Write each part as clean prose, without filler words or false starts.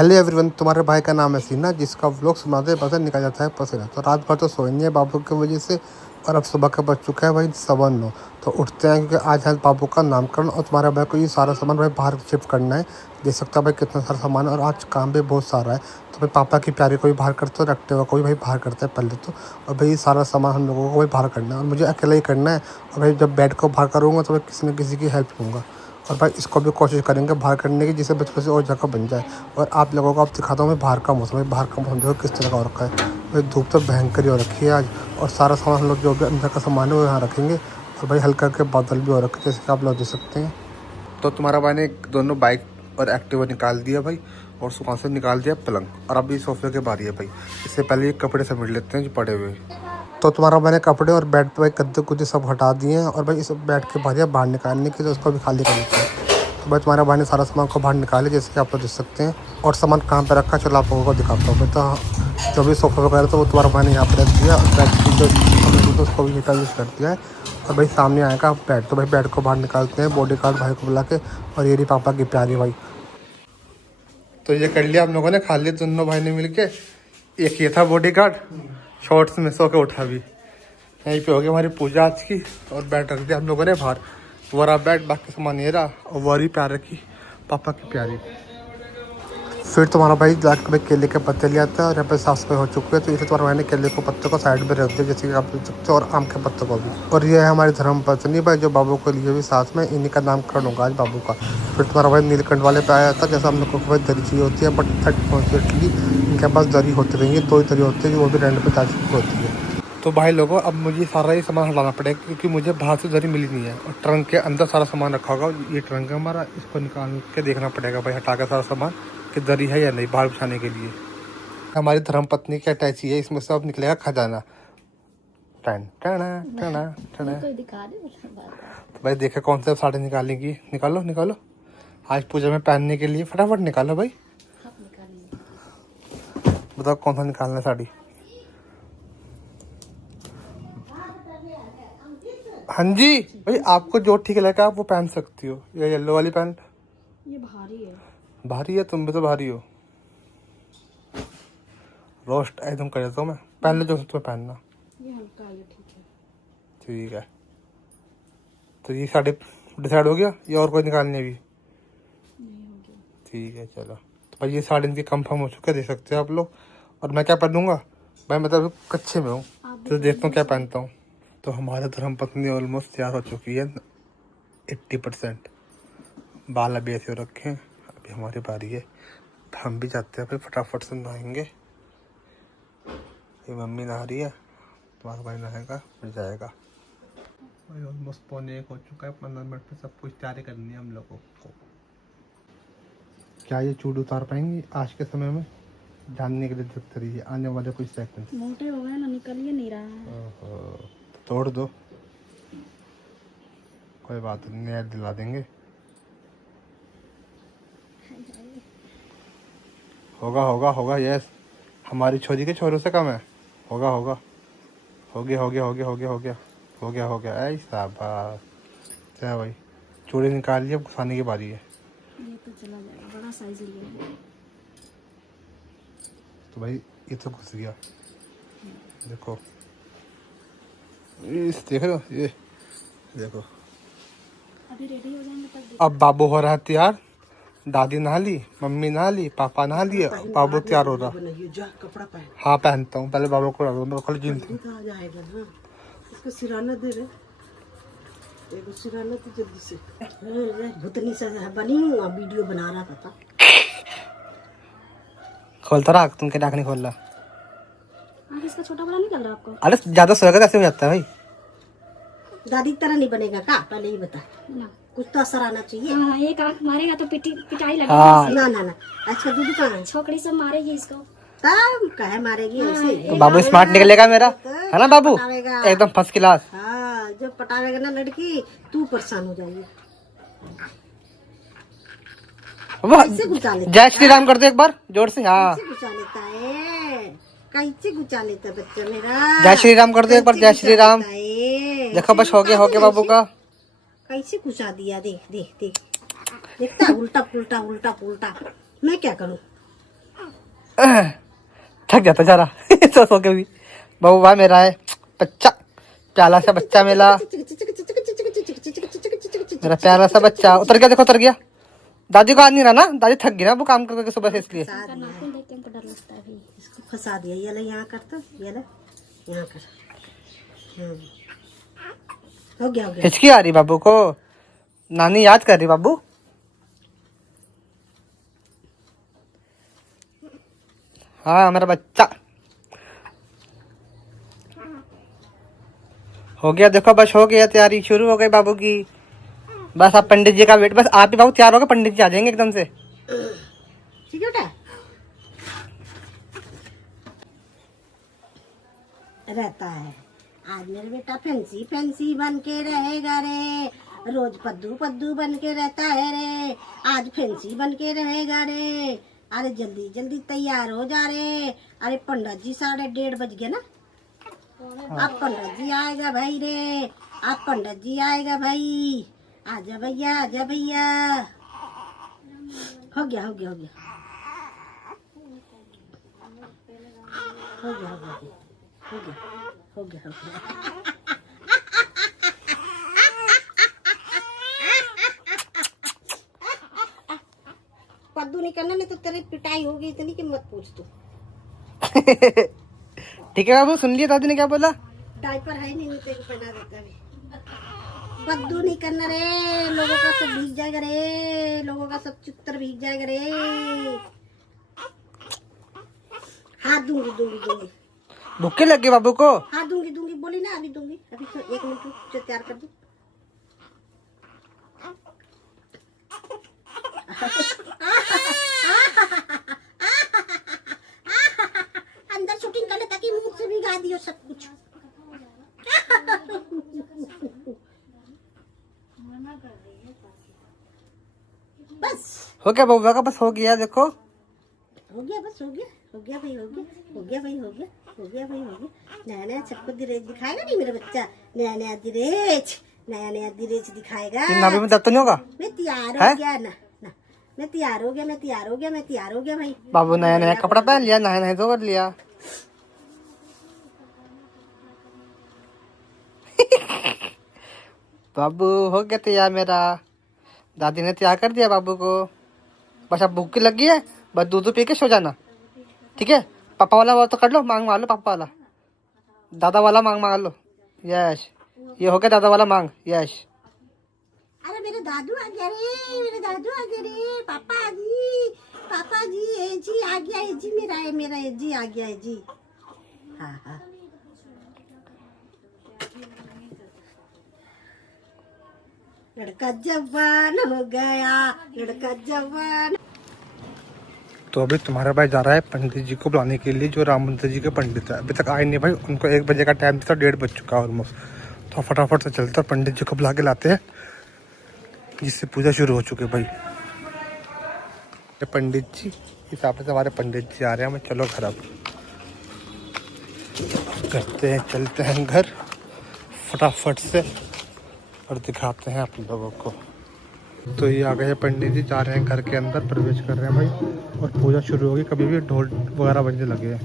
Hello everyone, तुम्हारे भाई का नाम है सीना, जिसका व्लॉग सुनाते बस निकल जाता है पसीना। तो रात भर तो सोए नहीं है बाबू की वजह से, और अब सुबह का बज चुका है भाई 9:15। तो उठते हैं क्योंकि आज है बाबू का नामकरण, और तुम्हारे भाई को ये सारा सामान भाई बाहर शिफ्ट करना है। देख सकता है भाई कितना सारा सामान है, और आज काम भी बहुत सारा है। तो भाई पापा की प्यारी को भी बाहर करते हो, एक्टिवा को भी भाई बाहर करते हैं पहले तो। और भाई ये सारा सामान हम लोगों को भाई बाहर करना है, और मुझे अकेला ही करना है। और भाई जब बेड को बाहर करूँगा तो भाई किसी न किसी की हेल्प लूँगा। और भाई इसको भी कोशिश करेंगे बाहर करने की, जिससे बचपन से और जगह बन जाए। और आप लोगों को अब दिखाता हूँ मैं बाहर का मौसम है। बाहर का मौसम देखो किस तरह का हो रखा है। भाई धूप तो भयंकर ही हो रखी है आज, और सारा सामान हम लोग जो भी अंदर का सामान है वो यहाँ रखेंगे। और भाई हल्का के बादल भी हो रखे जैसे कि आप लोग देख सकते हैं। तो तुम्हारा भाई ने दोनों बाइक और एक्टिवा निकाल दिया भाई, और सुबह से निकाल दिया पलंग, और अभी सोफे के बारी है भाई। इससे पहले ये कपड़े समेट लेते हैं जो पड़े हुए। तो तुम्हारा मैंने कपड़े और बेड पे भाई गद्दे कुद्दे सब हटा दिए हैं, और भाई इस बेड के बाहर बाहर निकालने की, तो उसको भी खाली कर देते हैं। तो भाई तुम्हारे भाई ने सारा सामान को बाहर निकाले जैसे कि आप लोग देख सकते हैं। और सामान कहाँ पे रखा चलो आप लोगों को दिखाता हूँ। भाई तो जो भी सोफा वगैरह तो वो तुम्हारा भाई ने यहाँ पर रख दिया, और बेड की जो हमने तो उसको भी नीचा यूज़ कर दिया है। और भाई सामने आएगा बेड, तो भाई बेड को बाहर निकालते हैं बॉडी गार्ड भाई को बुला के। और ये रही पापा की प्यारी भाई। तो ये कर लिया हम लोगों ने, खा लिया दोनों भाई ने मिल के। एक ये था बॉडी गार्ड, शॉर्ट्स में सो के उठा भी। यहीं पे हो गई हमारी पूजा आज की, और बैठ रख दिया हम लोगों ने बाहर। वरा बैठ बाकी सामान ये रहा, और वरी प्यार रखी पापा की प्यारी। फिर तुम्हारा भाई जाकर भाई केले के पत्ते ले आता है, और यहाँ पे साफ सफाई हो चुकी है। तो इसे तुम्हारे भाई ने केले को पत्ते को साइड में रख दिया जैसे कि आप देख सकते हो, और आम के पत्तों को भी। और ये है हमारी धर्म पत्नी भाई जो बाबू को लिए भी साथ में, इन्हीं का नामकरण होगा आज बाबू का। फिर तुम्हारा भाई नीलकंठ वाले पे आया था, जैसा हम लोग को भाई दरी चाहिए होती है, बट अनफॉर्चुनेटली इनके पास दरी होती नहीं है, 2 ही दरी होती है जो वो भी रेंट पर जा चुकी होती है। तो भाई लोगों अब मुझे सारा ही सामान हटाना पड़ेगा, क्योंकि मुझे बाहर से दरी मिली नहीं है, और ट्रंक के अंदर सारा सामान रखा होगा। ये ट्रंक है हमारा, इसको निकाल के देखना पड़ेगा भाई, हटा के सारा सामान कि दरी है या नहीं बाहर बिछाने के लिए। हमारी धर्मपत्नी की अटैची है, इसमें से अब निकलेगा खजाना। टन टना टना टना। तो भाई देखे कौन से साड़ी निकालेंगी, निकालो निकालो आज पूजा में पहनने के लिए, फटाफट निकालो भाई। बताओ कौन सा निकालना है साड़ी। हाँ जी भाई, आपको जो ठीक लगा आप वो पहन सकती हो। ये येलो वाली पैंट ये भारी है। भारी है, तुम भी तो भारी हो। रोस्ट एकदम कर देता हूँ मैं, पहन ले जो तुम्हें पहनना। ये हल्का है, ठीक है। ठीक है, तो ये साड़ी डिसाइड हो गया, ये और कोई निकालनी है अभी? नहीं हो गया। ठीक है चलो। तो भाई ये साड़ी इनकी कंफर्म हो चुका है, देख सकते हो आप लोग। और मैं क्या पहनूंगा भाई, मतलब कच्चे में हूँ, तो देखता हूँ क्या पहनता हूँ। तो हमारे धर्मपत्नी ऑलमोस्ट तैयार हो चुकी है 80%। बाल अभी ऐसे रखे हैं, अभी हमारी बारी है। हम भी जाते हैं फिर फटाफट से नहाएंगे। ये मम्मी नहा रही है, तुम्हारा भाई नहाएगा फिर जाएगा। भाई ऑलमोस्ट 1:45 हो चुका है, 15 मिनट में सब कुछ तैयारी करनी है हम लोगों को। क्या ये चूड़ उतार पाएंगी आज के समय में, जानने के लिए देखते रहिए आने वाले कुछ सेकंड। मोटे हो गए ना, निकल ही नहीं रहा है। तो तोड़ दो, कोई बात नहीं, नया दिला देंगे। होगा होगा होगा, यस, हमारी छोरी के छोरों से कम है। होगा होगा, हो गया हो गया हो गया हो गया हो गया हो गया हो गया। ऐसा बात क्या भाई, चूड़ी निकाल लिया, अब घुसाने की बारी है। ये तो चला जाएगा, बड़ा साइज लिया है। तो भाई ये तो घुस गया, देखो इस देख रहे हो, ये देखो। अभी रेडी हो जाएंगे तब अब बाबू हो रहा है तैयार, दादी नहा ली, मम्मी नहा ली, पापा नहा लिए, बाबू तैयार हो रहा। कपड़ा पहन। हाँ पहनता हूँ, पहले बाबू को कल जींस। आ जाएगा ना, इसको सिराना दे रहे, एगो सिराना तो जल्दी से। भूतनी से बनी हूँ, वीडियो बना रहा था। खोलता रहा, तुम क्या नहीं खोल रहा। आगे इसका छोटा बड़ा नहीं लग रहा आपको? अरे ज्यादा सोएगा ऐसे हो जाता है भाई। दादी की तरह नहीं बनेगा का, पहले ही बता ना, कुछ तो असर आना चाहिए। हाँ, एक आंख मारेगा तो पिटाई लगेगी। हाँ। ना ना ना, अच्छा दूध कहाँ है? छोकरी सब मारेगी इसको, तब कहे मारेगी ऐसे। तो बाबू स्मार्ट निकलेगा मेरा, है ना बाबू, एकदम फर्स्ट क्लास। हाँ, जब पटावेगा ना लड़की तू परेशान हो जाएगी। जय श्री राम कर दो एक बार जोर से। हाँ, कैसे गुचा लेता है, कैसे गुचा लेता है बच्चा मेरा। जय श्री राम कर दो एक बार, जय श्री राम। देखो बस हो गया बाबू का। कैसे गुचा दिया, देख देख देख, देखता उल्टा पुल्टा उल्टा पुल्टा। मैं क्या करूँ, थक जाता जा रहा सो के भी। बहू भाई मेरा है बच्चा, प्याला सा बच्चा मेरा प्यारा सा बच्चा। उतर गया, देखो उतर गया। दादी को आ नहीं रहा ना, दादी थक गई ना वो काम करके सुबह से, इसलिए। इसको फंसा दिया। ये ले यहाँ कर, तो ये ले यहाँ कर। हो गया हो गया। हिचकी आ रही बाबू को, नानी याद कर रही बाबू। हाँ मेरा बच्चा हो गया, देखो बस हो गया, तैयारी शुरू हो गई बाबू की। बस आप पंडित जी का वेट, बस आप ही बाबू तैयार हो गए, पंडित जी आ जाएंगे एकदम से। ठीक है बेटा, रहता है। आज मेरा बेटा फैंसी फैंसी बन के रहेगा रे, रोज पद्दू पद्दू बन के रहता है रे, आज फैंसी बन के रहेगा रे। अरे जल्दी जल्दी तैयार हो जा रे। अरे पंडित जी 1:30 बज गए ना, अब पंडित जी आएगा भाई रे, अब पंडित जी आएगा भाई। आजा भैया आजा भैया। हो गया हो गया हो गया हो गया हो गया हो गया हो गया हो गया। पद्दू नहीं करना, नहीं तो तेरी पिटाई होगी इतनी कि मत पूछ तू। ठीक है बाबू, सुन लिया दादी ने क्या बोला। डायपर है नहीं, तेरे को पहना देता है। पद्दू नहीं करना रे, लोगों का सब भीग जाएगा रे, लोगों का सब चित्र भीग जाएगा रे। हाथ दूंगी दूंगी दूंगी। भूखे लग गए बाबू को। हाँ दूंगी दूंगी, बोली ना अभी दूंगी। अभी तो 1 मिनट रुक, जो तैयार कर दूं। अंदर शूटिंग कर ले ताकि मुंह से भिगा दियो सब कुछ। बस हो गया बउआ का, बस हो गया देखो। हो गया बस, हो गया हो गया भाई, हो गया हो गया भाई, हो गया हो गया भाई, हो गया। नया नया सबको दिरेज दिखाएगा नहीं मेरा बच्चा, नया नया दिरेज, नया नया दिरेज दिखाएगा। नाभि में दर्द तो नहीं होगा। मैं तैयार हो गया ना, ना मैं तैयार हो गया, मैं तैयार हो गया, मैं तैयार हो गया भाई। बाबू नया नया कपड़ा पहन लिया, नया नया तो कर लिया। बाबू हो गया तैयार मेरा, दादी ने तैयार कर दिया बाबू को। बस अब भूख लगी है, बस दूध पी के सो जाना, ठीक है। पापा वाला वो तो कर लो, मांग मार लो पापा वाला, दादा वाला मांग मार लो। यश, ये हो गया दादा वाला मांग। यश अरे मेरे दादू आ गया रे, मेरे दादू आ गया रे। पापा जी ए जी आ गया, ए जी मेरा है, मेरा ए जी आ गया, ए जी। हाँ हाँ लड़का जवान हो गया, लड़का जवान। तो अभी तुम्हारा भाई जा रहा है पंडित जी को बुलाने के लिए, जो राम मंदिर जी के पंडित है। अभी तक आए नहीं भाई, उनको 1 बजे का टाइम था, 1:30 बज चुका है ऑलमोस्ट। तो फटाफट से चलते और पंडित जी को बुला के लाते हैं, जिससे पूजा शुरू हो चुकी है भाई। पंडित जी हिसाब से हमारे पंडित जी आ रहे हैं, हमें चलो घर अब करते हैं, चलते हैं घर फटाफट से और दिखाते हैं आप लोगों को। तो ये आ गए पंडित जी, जा रहे हैं घर के अंदर, प्रवेश कर रहे हैं भाई, और पूजा शुरू होगी। कभी भी ढोल वगैरह बजने लगे हैं।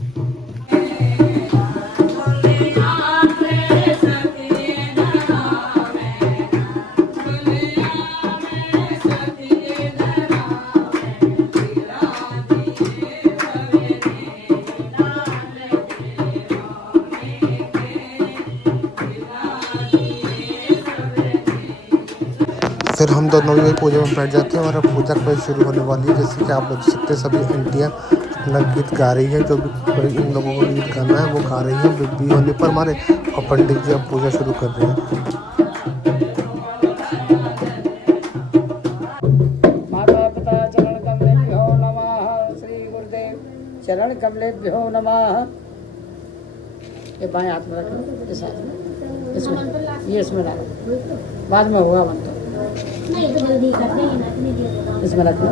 फिर हम दोनों भी पूजा में बैठ जाते हैं और अब पूजा कभी शुरू होने वाली है। जैसे कि आप लोग देख सकते हैं, सभी आंटियाँ अपना गीत गा रही है, जो भी इन लोगों को गीत गाना है वो गा रही है बीबी होने पर हमारे। और पंडित जी अब पूजा शुरू कर रहे हैं। माता पिता चरण कमलेभ्यो नमः, श्री गुरुदेव चरण कमलेभ्यो नमः। ये बाएं हाथ में रखो, इस हाथ में, इसमें, ये इसमें डालो, बाद में होगा मन तो इसमें रखना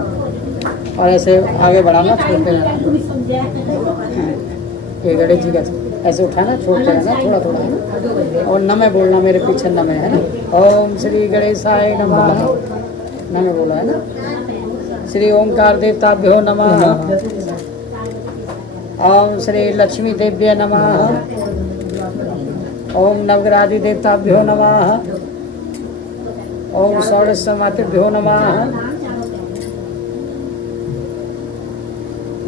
और ऐसे आगे बढ़ाना, छोड़ते रहना। ये गणेश जी का ऐसे उठाना, छोड़ते रहना थोड़ा थोड़ा, और नमः बोलना मेरे पीछे, नमः है ना। ओम श्री गणेशाय नमः, नमः बोला है ना। श्री ओंकार देवताभ्यो नमः। ओम श्री लक्ष्मी देव्य नमः। ओम नवग्रहादि देवताभ्यो नमः। ओम षोडश मातृभ्यो नमः।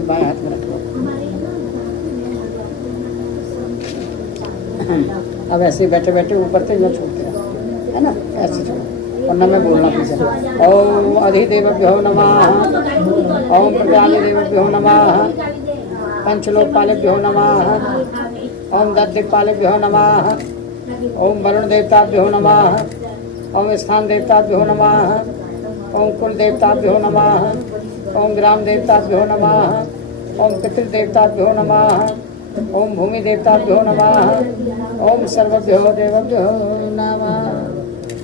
बाएं हाथ में रखो। अब ऐसे बैठे बैठे ऊपर से न छूटते है ना, ऐसे छोड़ो और न मैं बोलना पीछे। ओम अधिदेवभ्यो नमः। ओम प्रजादिदेवभ्यो नमः। पंचलोकपालेभ्यो नमः। ओम दत्तदिक्पालेभ्यो नमः। ओम वरुण देवताभ्यो नमः। ओम स्थान देवताभ्यो नमः। ओम कुल देवताभ्यो नमः। ओम ग्राम देवताभ्यो नमः। ओम पितृदेवताभ्यो नमः। ओम भूमि देवताभ्यो नमः। ओम सर्वभ्यो देवभ्यो नमः।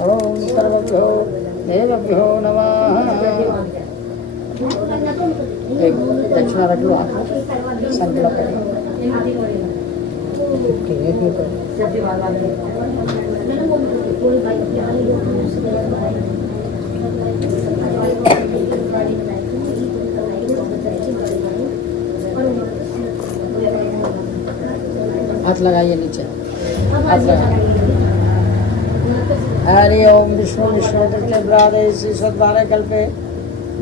ओम सर्वभ्यो देवभ्यो नमः। एक दक्षिणा रख लो, संकल्प करो। हाथ लगाइए नीचे, हाथ लगाइए। हरि ओम विष्णु विष्णु ब्रादे सद्वारे कल्पे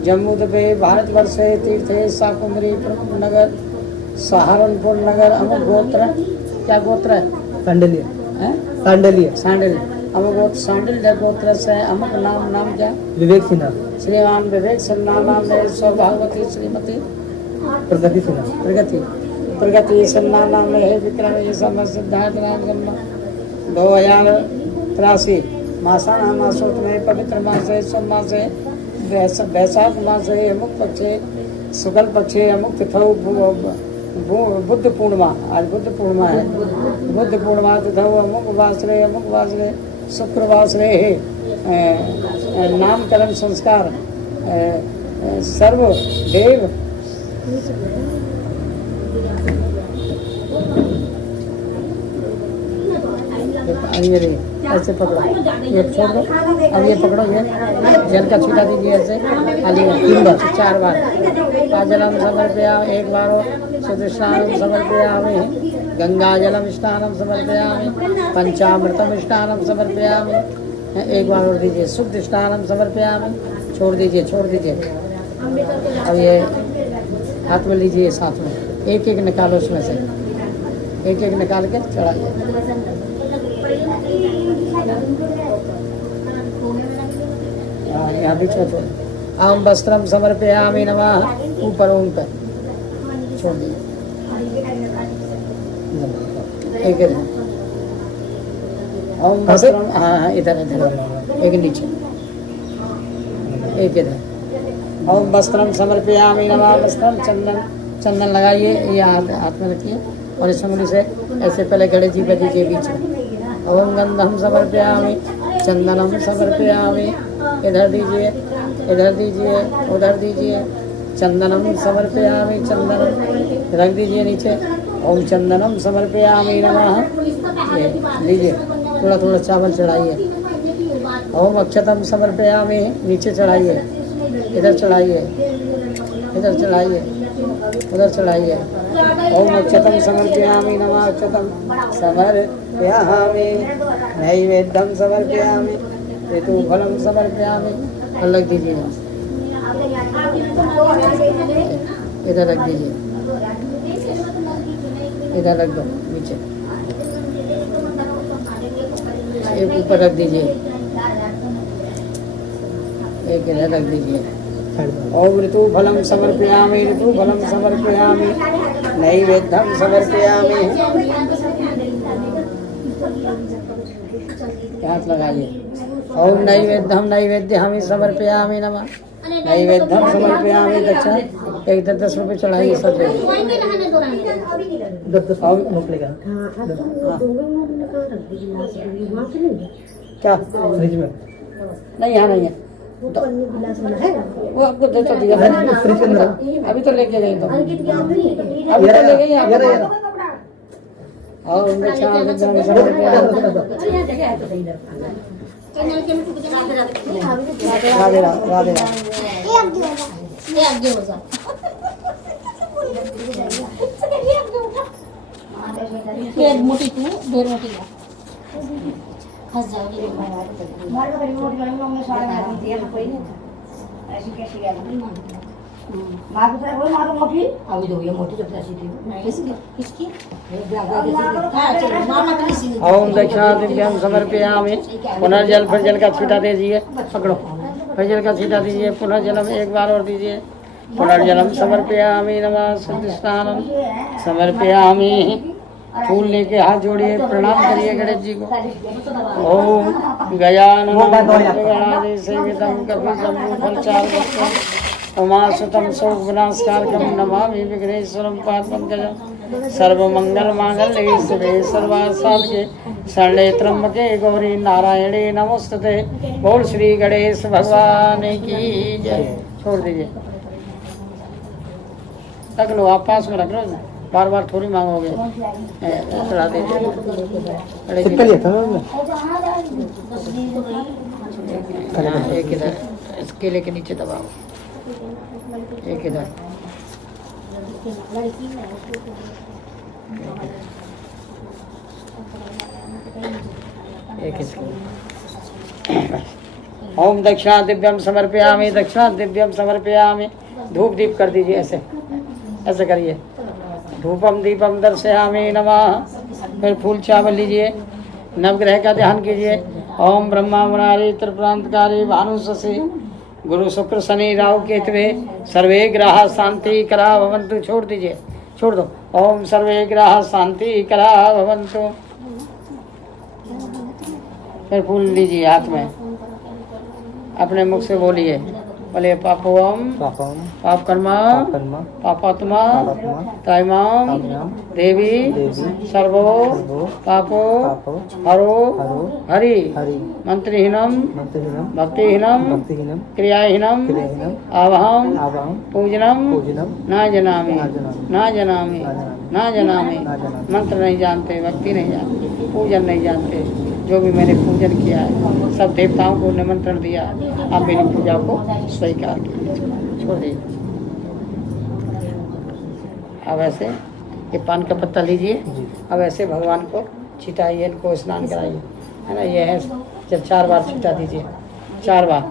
जम्मूद्वीपे भारतवर्षे तीर्थे शाकुंभरी नगर सहारनपुर नगर अमुक गोत्र, क्या गोत्र है? सांडलिया। हैं? सांडलिया। सांडिल अमुक गोत्र, सांडिल गोत्र से अमुक नाम क्या? विवेक सिन्हा। श्रीमान विवेक सिन्हा नाम में सौभागवती श्रीमती प्रगति सिन्हा। प्रगति सिन्हा नाम में है विक्रम ये सब सिद्धार्थ राम जन्म 2083 मासाना मासोत में पवित्र मास है, सोम मास है, वैशाख मास है, अमुक पक्षे शुक्ल पक्षे अमुक तिथौ बुद्ध पूर्णिमा, आज बुद्ध पूर्णिमा है। बुद्ध पूर्णिमा तिथौ अमुक वासरे शुक्रवासरे है। नामकरण संस्कार सर्व देव ये ऐसे पकड़ो, ये छोड़ दो। अब ये पकड़ो, ये जल का छीटा दीजिए ऐसे खाली 3 बार 4 बार। जलम समर्पयामि, 1 बार सुदृष्टानम समर्पयामि, गंगा जलम स्नानम समर्पयामि, पंचामृतम स्नानम समर्पयामि। 1 बार और दीजिए, शुद्ध स्नानम समर्पयामि। छोड़ दीजिए। अब ये हाथ में लीजिए, साथ में एक निकालो, उसमें से एक निकाल के चढ़ाइए। यहाँ भी छोड़। आम वस्त्रम समर्पयामि नमः, ऊपर ओम पर छोड़ दिए। एक ओम वस्त्रम, हाँ इधर एक नीचे, एक इधर। ओम वस्त्रम समर्पयामि नमः। वस्त्रम चंदन लगाइए, ये हाथ में रखिए और इस उंगली से ऐसे पहले गणेश जी पे दीजिए बीच में। ओम गंधम समर्पयामि, चंदनम समर्पयामि। इधर दीजिए, उधर दीजिए। चंदनम समर्पयामि, चंदनम रख दीजिए नीचे। ओम चंदनम समर्पयामि नमः। ये लीजिए, थोड़ा चावल चढ़ाइए। ओम अक्षतम समर्पयामि, नीचे चढ़ाइए, इधर चढ़ाइए, उधर चढ़ाइए। ओम अक्षतम समर्पयामि नमः। अक्षतम समर्पयामि, नैवेद्यम समर्पयामि, ऋतुफलम समर्पयामि। अलग दीजिए, इधर रख दीजिए, इधर रख दो नीचे, एक ऊपर रख दीजिए, एक इधर रख दीजिए। ओम ऋतुफलम समर्पयामि, नैवेद्यम समर्पयामि। हाथ लगाइए। ओम नैवेद्यम समर्पयामि नमः। नैवेद्यम समर्पयामि। दक्षिणा एक 10 रुपये चढ़ाइए सब जगह। क्या फ्रिज में नहीं, यहाँ नहीं है, वो आपको दे तो दिया फ्रिज के अंदर। अभी तो लेके गई, तो अभी तो ले गई आप। और राधे राधे। डेढ़ मोटी तू डेढ़ मोटी ला फंस जाओगी मार का बड़ी मोटी बड़ी मम्मी सारे मार दी है कोई नहीं ऐसी कैसी गल मार को वो मार मोटी अभी दो ये मोटी जब ऐसी थी किसकी किसकी ओम दक्षिणा दिव्यम समर्पयामि। पुनर्जल फिर जल का छींटा दीजिए, पकड़ो फिर जल का छींटा दीजिए, पुनर्जलम एक बार और दीजिए। पुनर्जलम समर्पयामि नमः शुद्ध स्नानम समर्पयामि। फूल लेके हाथ जोड़िए, प्रणाम करिए गणेश जी को। ओम गजाननम गणाधि सेवितम कपितम फलचार उमासुतम शोक विनाशकारकम नमामि विघ्नेश्वरम पादपंकजम। सर्वमंगल मांगल्ये शिवे सर्वासाधके शरणे त्र्यंबके गौरी नारायणे नमोस्तुते। बोल श्री गणेश भगवान की जय। छोड़ दीजिए, रख लो, आप पास में रख लो, बार बार थोड़ी मांगोगे। चढ़ा दीजिए। एक इधर इस केले के नीचे दबाओ, एक इधर। एक इसके। ओम दक्षिणा दिव्यम समर्पयामि, दक्षिणा दिव्यम समर्पयामि। धूप दीप कर दीजिए, ऐसे ऐसे करिए। धूपम दीपम दर्शयामि नमः। फिर फूल चावल लीजिए, नवग्रह का ध्यान कीजिए। ओम ब्रह्मा मुरारी त्रिपुरांतकारी भानु शशि गुरु शुक्र शनि राहु केतवे सर्वे ग्रह शांति करा भवन्तु। छोड़ दीजिए, छोड़ दो। ओम सर्वे ग्रह शांति करा भवन्तु। फिर फूल लीजिए हाथ में, अपने मुख से बोलिए, बोले पापोम पाप कर्मा पापात्मा ताइमाम देवी सर्वो पापो हरो हरि मंत्रहीनम भक्तिहीनम क्रियाहीनम आवहम पूजनम ना जनामि ना जनामि ना जनामि। मंत्र नहीं जानते, भक्ति नहीं जानते, पूजन नहीं जानते। जो भी मैंने पूजन किया है सब देवताओं को निमंत्रण दिया, आप मेरी पूजा को स्वीकार कीजिए। छोड़ दीजिए। अब ऐसे ये पान का पत्ता लीजिए, अब ऐसे भगवान को छिटाइए, इनको स्नान कराइए, है ना। ये है जब 4 बार छिटा दीजिए, 4 बार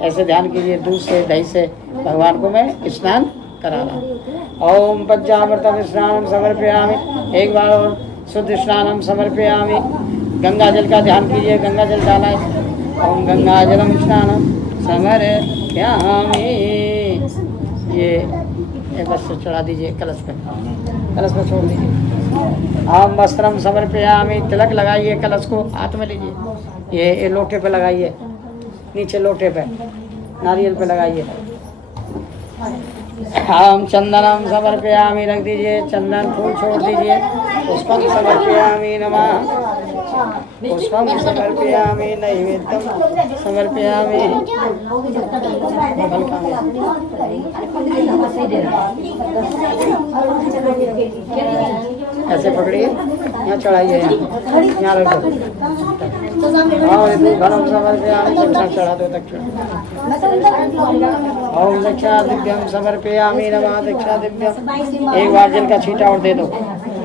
ऐसे ध्यान कीजिए। दूध से दही से भगवान को मैं स्नान करा रहा हूँ। ओम पंचामृतम स्नानम समर्पयामि। एक बार और शुद्ध स्नानम समर्पयामि। गंगा जल का ध्यान कीजिए, गंगा जल डाला है। ओम गंगा जलम स्नानम समर्पयामि। ये बस चढ़ा दीजिए कलश पे, कलश पे छोड़ दीजिए। ओम वस्त्रम समर्पयामि। तिलक लगाइए, कलश को हाथ में लीजिए, ये लोटे पे लगाइए, नीचे लोटे पे नारियल पे लगाइए। हम चंदनम समर्पयामि रख दीजिए, चंदन फूल छोड़ दीजिए। पुष्पम समर्पयामि नमः, पुष्पम समर्पयामि नैवेद्यम समर्पयामि। ऐसे पकड़िए, यहाँ चढ़ाइए, यहाँ रख दो। और फलम समर्पयामि, दक्षिणा चढ़ा दो, दक्षिणा। ओम दक्षिणा दिव्यम समर्पयामि नमः, दक्षिणा दिव्यम। एक बार जल का छींटा और दे दो,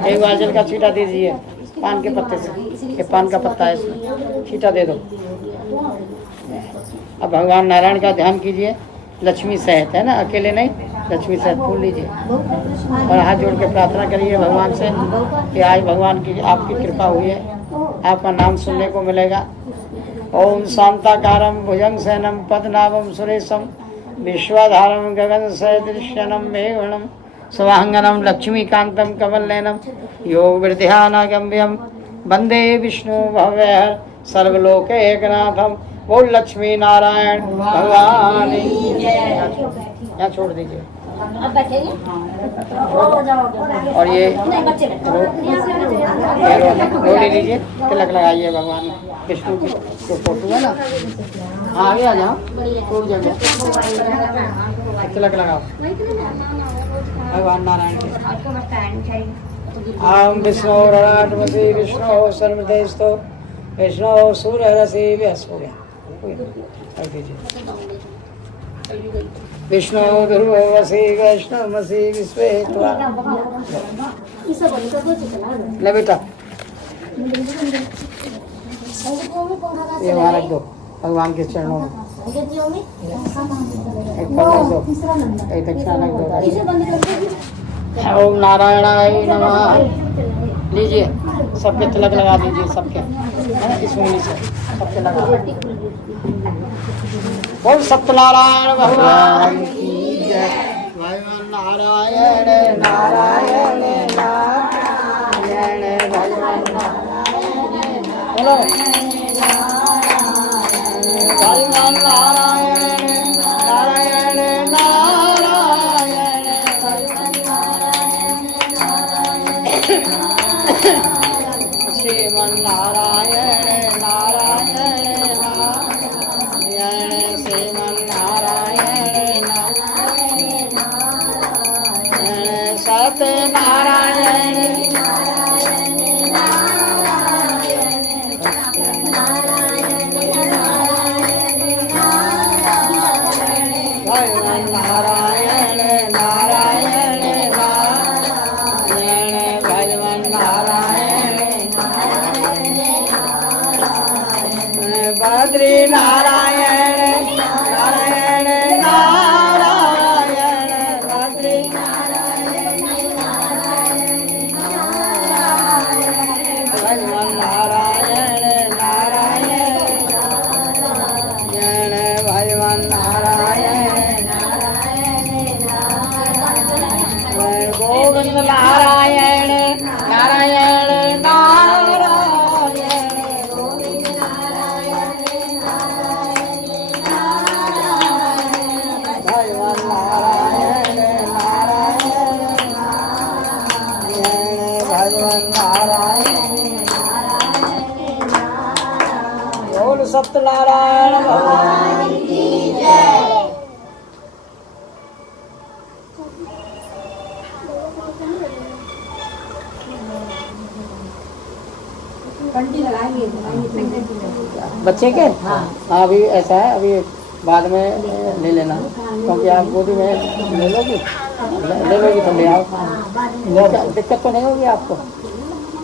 एक बार जल का छींटा दे दीजिए पान के पत्ते से। ये पान का पत्ता है, इसमें छींटा दे दो। अब भगवान नारायण का ध्यान कीजिए, लक्ष्मी सहित, है ना, अकेले नहीं, लक्ष्मी सहित फूल लीजिए और हाथ जोड़ के प्रार्थना करिए भगवान से कि आज भगवान की आपकी कृपा हुई है, आपका नाम सुनने को मिलेगा। ओम शांताकारम भुजंग सैनम पद्मनाभम सुरेशम विश्वाधारम गगन सदृश्यनम मेघवणम स्वांगनम लक्ष्मीकांतम कमलनयनम योग वृद्ध्यानागम्यम वंदे विष्णु भव्य सर्वलोक एकनाथम। बोल लक्ष्मी नारायण भगवान। यहाँ छोड़ दीजिए। और ये रोली लीजिए, तिलक लगाइए भगवान विष्णु की जो फोटो है ना, आगे आ जाओ, टूट जाएगा। तिलक लगाओ भगवान नारायण के। आम विष्णु रणवसी विष्णु सर्वदेस्तो विष्णु सूर्य रसी व्यस हो गया। कर दीजिए। विष्णु भूर्भुवसि वैष्णवमसि विश्वे त्वा। ले बेटा ये वहाँ रख दो भगवान के चरणों में। एक फल रख दो, एक दक्षिणा रख दो। ओम नारायणाय नमः। लीजिए सबके तिलक लगा दीजिए, सबके इस उंगली से सबके लगा। बोल सत्यनारायण भगवान की जय। भगवान नारायण नारायण नारायण भगवान नारायण। बोलो भगवान नारायण नारायण नारायण श्रीमन नारायण नारायण नारायण श्रीमन नारायण नारायण सत्य नारायण भगवान नारायण नारायण नारायण भगवान नारायण बद्री नारायण नारायण नारायण बद्री भगवान नारायण नारायण भगवान नारायण गोविंद नारायण नारायण नारायण गोविंद नारायण भगवान नारायण नारायण भगवान नारायण। बोल सत्यनारायण भगवान की जय। बच्चे के हाँ अभी ऐसा है, अभी बाद में ले लेना क्योंकि आप गोदी में ले लोगी तो ले आओ। दिक्कत तो नहीं होगी आपको,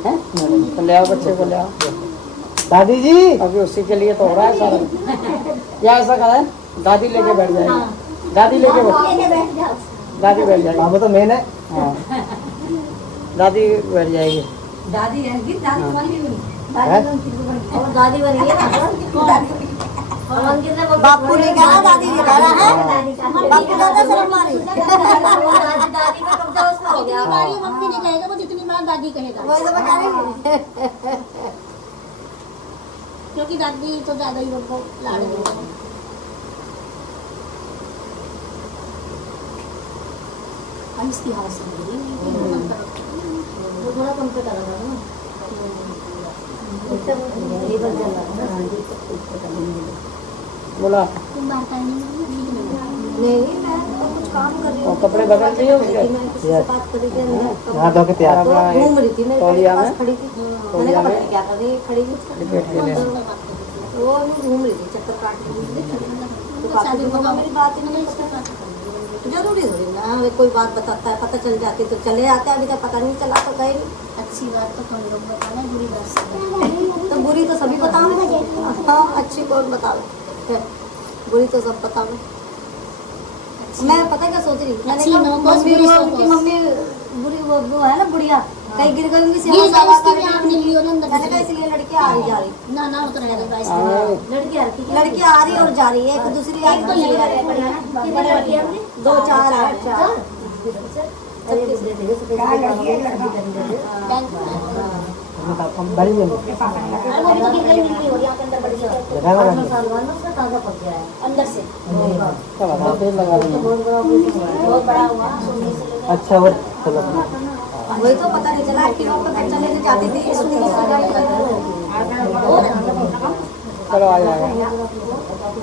हैं? तो ले आओ बच्चे को, ले आओ। दादी जी अभी उसी के लिए तो हो रहा है सारा। या ऐसा करें दादी लेके बैठ जाएगी, दादी लेके दादी बैठ जाएगी। वो तो मेन है। हाँ दादी बैठ जाएगी। दादी है दादी और दादी बन गई बापू ने कहा दादी ने कहा है बापू ज्यादा शर्म मारी दादी का कब्जा उसका हो गया। मम्मी ने कहेगा वो जितनी बार दादी कहेगा वही तो बता रही हूँ। क्योंकि दादी तो ज्यादा ही उनको लाड़ देती है। हम इसकी हालत से थोड़ा कम पे करा था ना। बोला तुम बात आई नहीं मैं तो कुछ काम कर रही हूँ। और कपड़े बदल दिए उसके बात करी थी हाथ धो के तैयार घूम रही थी मेरे तौलिया पास में खड़ी थी। मैंने कहा पता नहीं क्या कर रही है, खड़ी थी लिपेट के ले वो घूम रही थी चक्कर काट रही थी। तो काफी दिन बाद मेरी बात ही नहीं जरूरी थोड़ी ना कोई बात बताता है, पता चल जाती तो चले आते, अभी तक पता नहीं चला तो गए नहीं। अच्छी बात तो तुम लोग बताना, बुरी बात से तो बुरी तो सभी बताओ। हाँ अच्छी कौन बताओ, बुरी तो सब बताओ। मैं पता क्या सोच रही, मैंने अच्छी कहा नो, बस मम्मी बुरी सो उनकी बस। मम्मी बुरी वो है ना बुढ़िया, कहीं गिर गई होंगी ये सेवा सावा इसके कर लिए आपने लियो ना अंदर मैंने कहा इसलिए लड़की आ रही जा रही, ना ना उतर रहेगा गाइस। लड़की आ रही और जा रही है, एक दूसरी एक तो ये दो चार है अरे वो भी तो गिर गई मिली और यहाँ के अंदर बड़ी ताजा पक गया है अंदर से लगा बहुत बड़ा हुआ सोने से लेकर अच्छा वो चलो वही तो पता नहीं चला कि लोग तो बच्चा लेने जाती थी चलो आ जाएगा।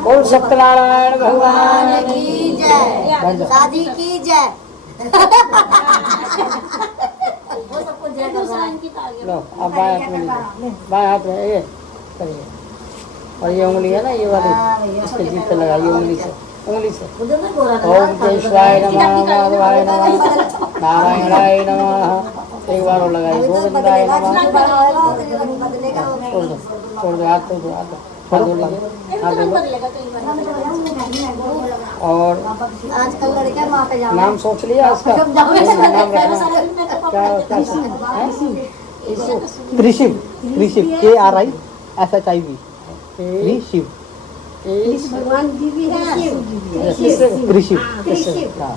बोल सत्यनारायण भगवान की जय, शादी की जय। वो सबको जय दूसरा इनकी तालियां। लो अब बाएं हाथ में लीजिए, बाएं हाथ में ये करिए और ये उंगली है ना ये वाली इसके जीभ पे लगाइए उंगली से। उंगली से। उधर में गोरा ओम केशवाय नमः, माधवाय नमः, नारायणाय नमः। एक बार और लगाइए, गोविंदाय नमः। छोड़ दो, हाथ धो, हाथ धो लीजिए, हाथ धो लो। और आजकल लड़के माँ पे जाओ, नाम सोच लिया इसका? नाम रखना क्या क्या त्रिशिव, त्रिशिव, KRISHIV, त्रिशिव, भगवान जी भी है, त्रिशिव। हाँ,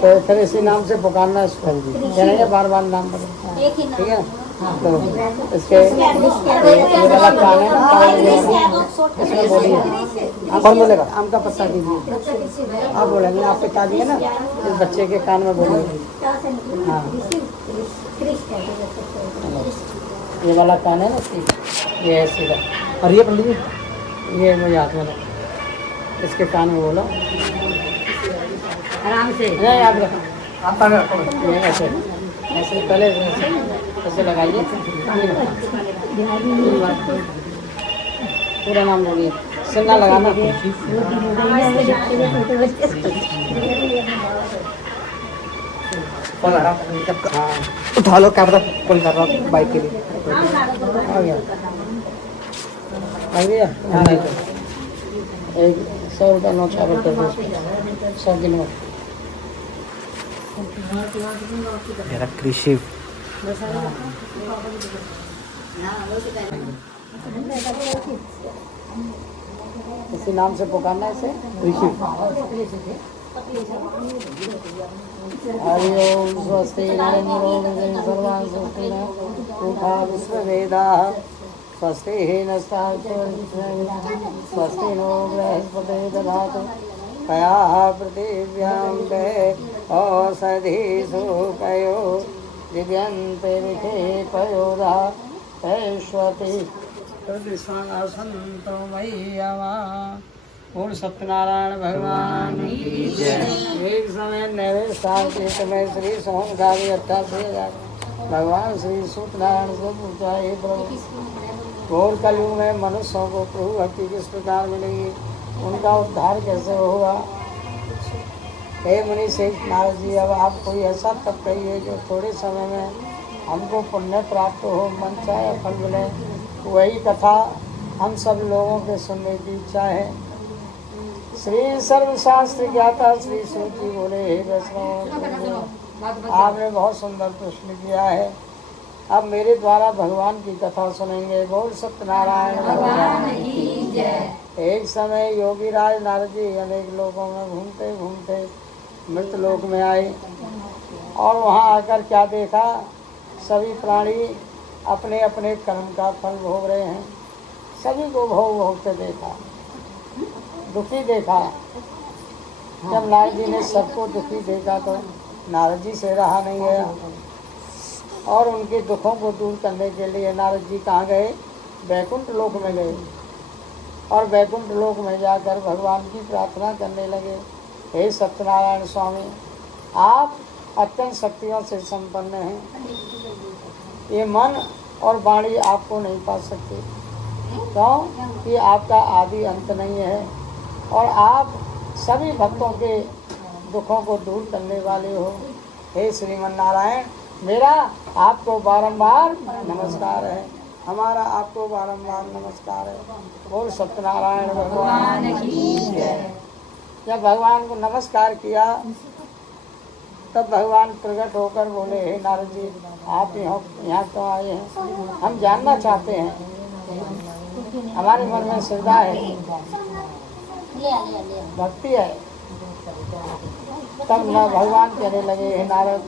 तो फिर इसी नाम से पुकारना इसको, यानी बार बार नाम बदल, एक ही नाम। ठीक है। तो इसके ये वाला कान है ना, इसमें बोलिए। कौन बोलेगा? आम का पत्ता दीजिए, आप बोलेंगे, आप पिता दिए ना, इस बच्चे के कान में बोलिए। हाँ, ये वाला कान है ना इसकी, ये है सीधा, और ये पंडित जी, ये मुझे हाथ में लो, इसके कान में बोलो आराम से। नहीं, आप रखो, आप आगे रखो। ये ऐसे ऐसे पहले ऐसे लगाइए, पूरा नाम बोलिए, सिन्ना लगाना। कौन आ रहा है? हाँ, उठा लो कैमरा, कॉल कर रहा हूँ बाइक के लिए। आ गया, आ गया। यहाँ नहीं तो एक 100 रुपये नोट चावल कर दो, 100 की नोट। मेरा त्रिशिव, इसी नाम से पुकारना इसे, त्रिशिव। हरि ओम स्वस्ति न सर्वान् स्वस्ति न पूषा विश्ववेदाः स्वस्ति स्वस्ति नो बृहस्पतिर्दधातु दधातु तयाः पृथिव्यां ते औषधीषु कयो दिव्यन्ते विखेपयोधा ऐश्वति सन्तो मय्यमा। और सत्यनारायण भगवान की जय। एक समय नैवेश काल के समय श्री सोमदारी 88,000 भगवान श्री सत्यनारायण से पूछा, हे प्रभु, घोर कलयुग में मनुष्यों को प्रभु भक्ति किस प्रकार मिलेगी, उनका उद्धार कैसे होगा। हे मुनि श्रेष्ठ नारद जी, अब आप कोई ऐसा तप कहिए जो थोड़े समय में हमको पुण्य प्राप्त हो, मन चाहे फल मिले। वही कथा हम सब लोगों के सुनने की इच्छा है। श्री सर्वशास्त्र ज्ञाता श्री सूत जी बोले, हे वैष्णव, आपने बहुत सुंदर प्रश्न किया है, अब मेरे द्वारा भगवान की कथा सुनेंगे। बोल सत्यनारायण भगवान की जय। एक समय योगी राज नारद जी अनेक लोगों में घूमते घूमते मृत लोक में आए, और वहाँ आकर क्या देखा, सभी प्राणी अपने अपने कर्म का फल भोग रहे हैं। सभी को भोग भोगते देखा, दुखी देखा। जब नारद जी ने सबको दुखी देखा तो नारद जी से रहा नहीं गया, और उनके दुखों को दूर करने के लिए नारद जी कहाँ गए, वैकुंठ लोक में गए, और वैकुंठ लोक में जाकर भगवान की प्रार्थना करने लगे, हे सत्यनारायण स्वामी, आप अत्यंत शक्तियों से संपन्न हैं, ये मन और वाणी आपको नहीं पा सकते, क्यों कि आपका आदि अंत नहीं है, और आप सभी भक्तों के दुखों को दूर करने वाले हो। हे श्रीमन नारायण, मेरा आपको बारंबार नमस्कार है, हमारा आपको बारंबार नमस्कार है। बोल सत्यनारायण भगवान की जय। जब भगवान को नमस्कार किया तब भगवान प्रकट होकर बोले, हे नारद जी, आप यहाँ क्यों आए हैं, हम जानना चाहते हैं, हमारे मन में श्रद्धा है, भक्ति है। तब न भगवान कहने लगे, हे नारद,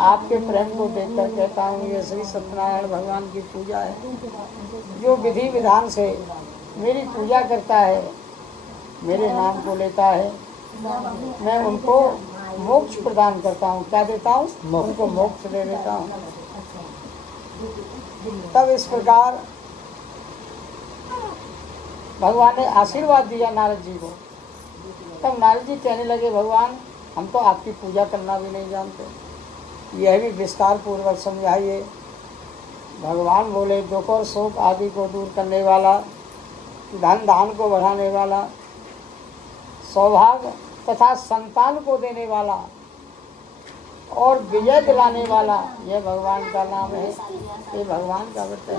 आपके प्रेम को देखकर कहता हूँ, ये श्री सत्यनारायण भगवान की पूजा है। जो विधि विधान से मेरी पूजा करता है, मेरे नाम को लेता है, मैं उनको मोक्ष प्रदान करता हूँ। क्या देता हूँ? उनको मोक्ष दे देता हूँ। तब इस प्रकार भगवान ने आशीर्वाद दिया नारद जी को। तब नारद जी कहने लगे, भगवान, हम तो आपकी पूजा करना भी नहीं जानते, यह भी विस्तार पूर्वक समझाइए। भगवान बोले, दुख और शोक आदि को दूर करने वाला, धन धान को बढ़ाने वाला, सौभाग्य तथा संतान को देने वाला और विजय दिलाने वाला, यह भगवान का नाम है। ये भगवान का व्रत है,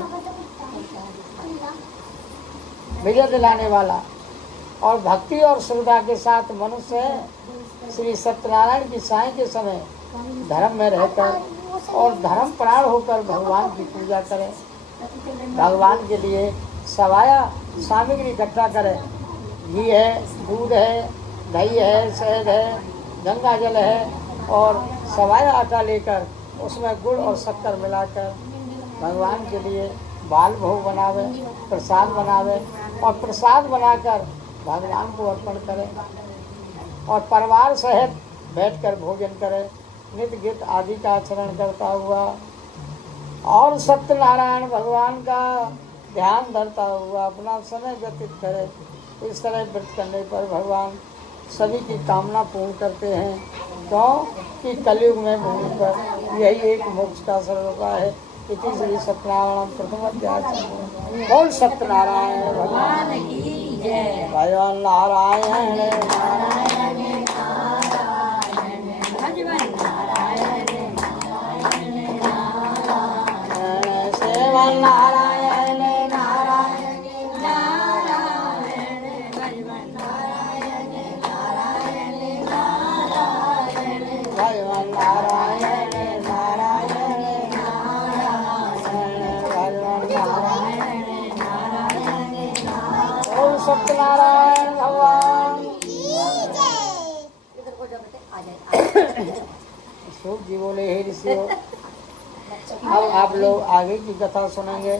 विजय दिलाने वाला। और भक्ति और श्रद्धा के साथ मनुष्य श्री सत्यनारायण की साय के समय धर्म में रहकर और धर्म प्राण होकर भगवान की पूजा करें। भगवान के लिए सवाया सामग्री इकट्ठा करें। घी है, दूध है, दही है, शहद है, गंगा जल है और सवाया आटा लेकर उसमें गुड़ और शक्कर मिलाकर भगवान के लिए बाल भोग बनावे, प्रसाद बनावे और प्रसाद बनाकर भगवान को अर्पण करें और परिवार सहित बैठकर भोजन करें, नित्य गीत आदि का आचरण करता हुआ और सत्यनारायण भगवान का ध्यान धरता हुआ अपना समय व्यतीत करे। इस तरह व्रत करने पर भगवान सभी की कामना पूर्ण करते हैं, क्यों कि कलयुग में भूमि पर यही एक मोक्ष का सरल उपाय है। इति श्री सत्यनारायण प्रथम अध्याय। बोल सत्यनारायण भगवान की जय। भगवान नारायण सेवन नारायण नारायण नारायण भगवान नारायण नारायण नारायण भगवान नारायण नारायण नारायण भगवान नारायण नारायण। ओम सत्यनारायण भगवान शुभ जी बोले हे ऋषियों। अब आप लोग आगे की कथा सुनेंगे।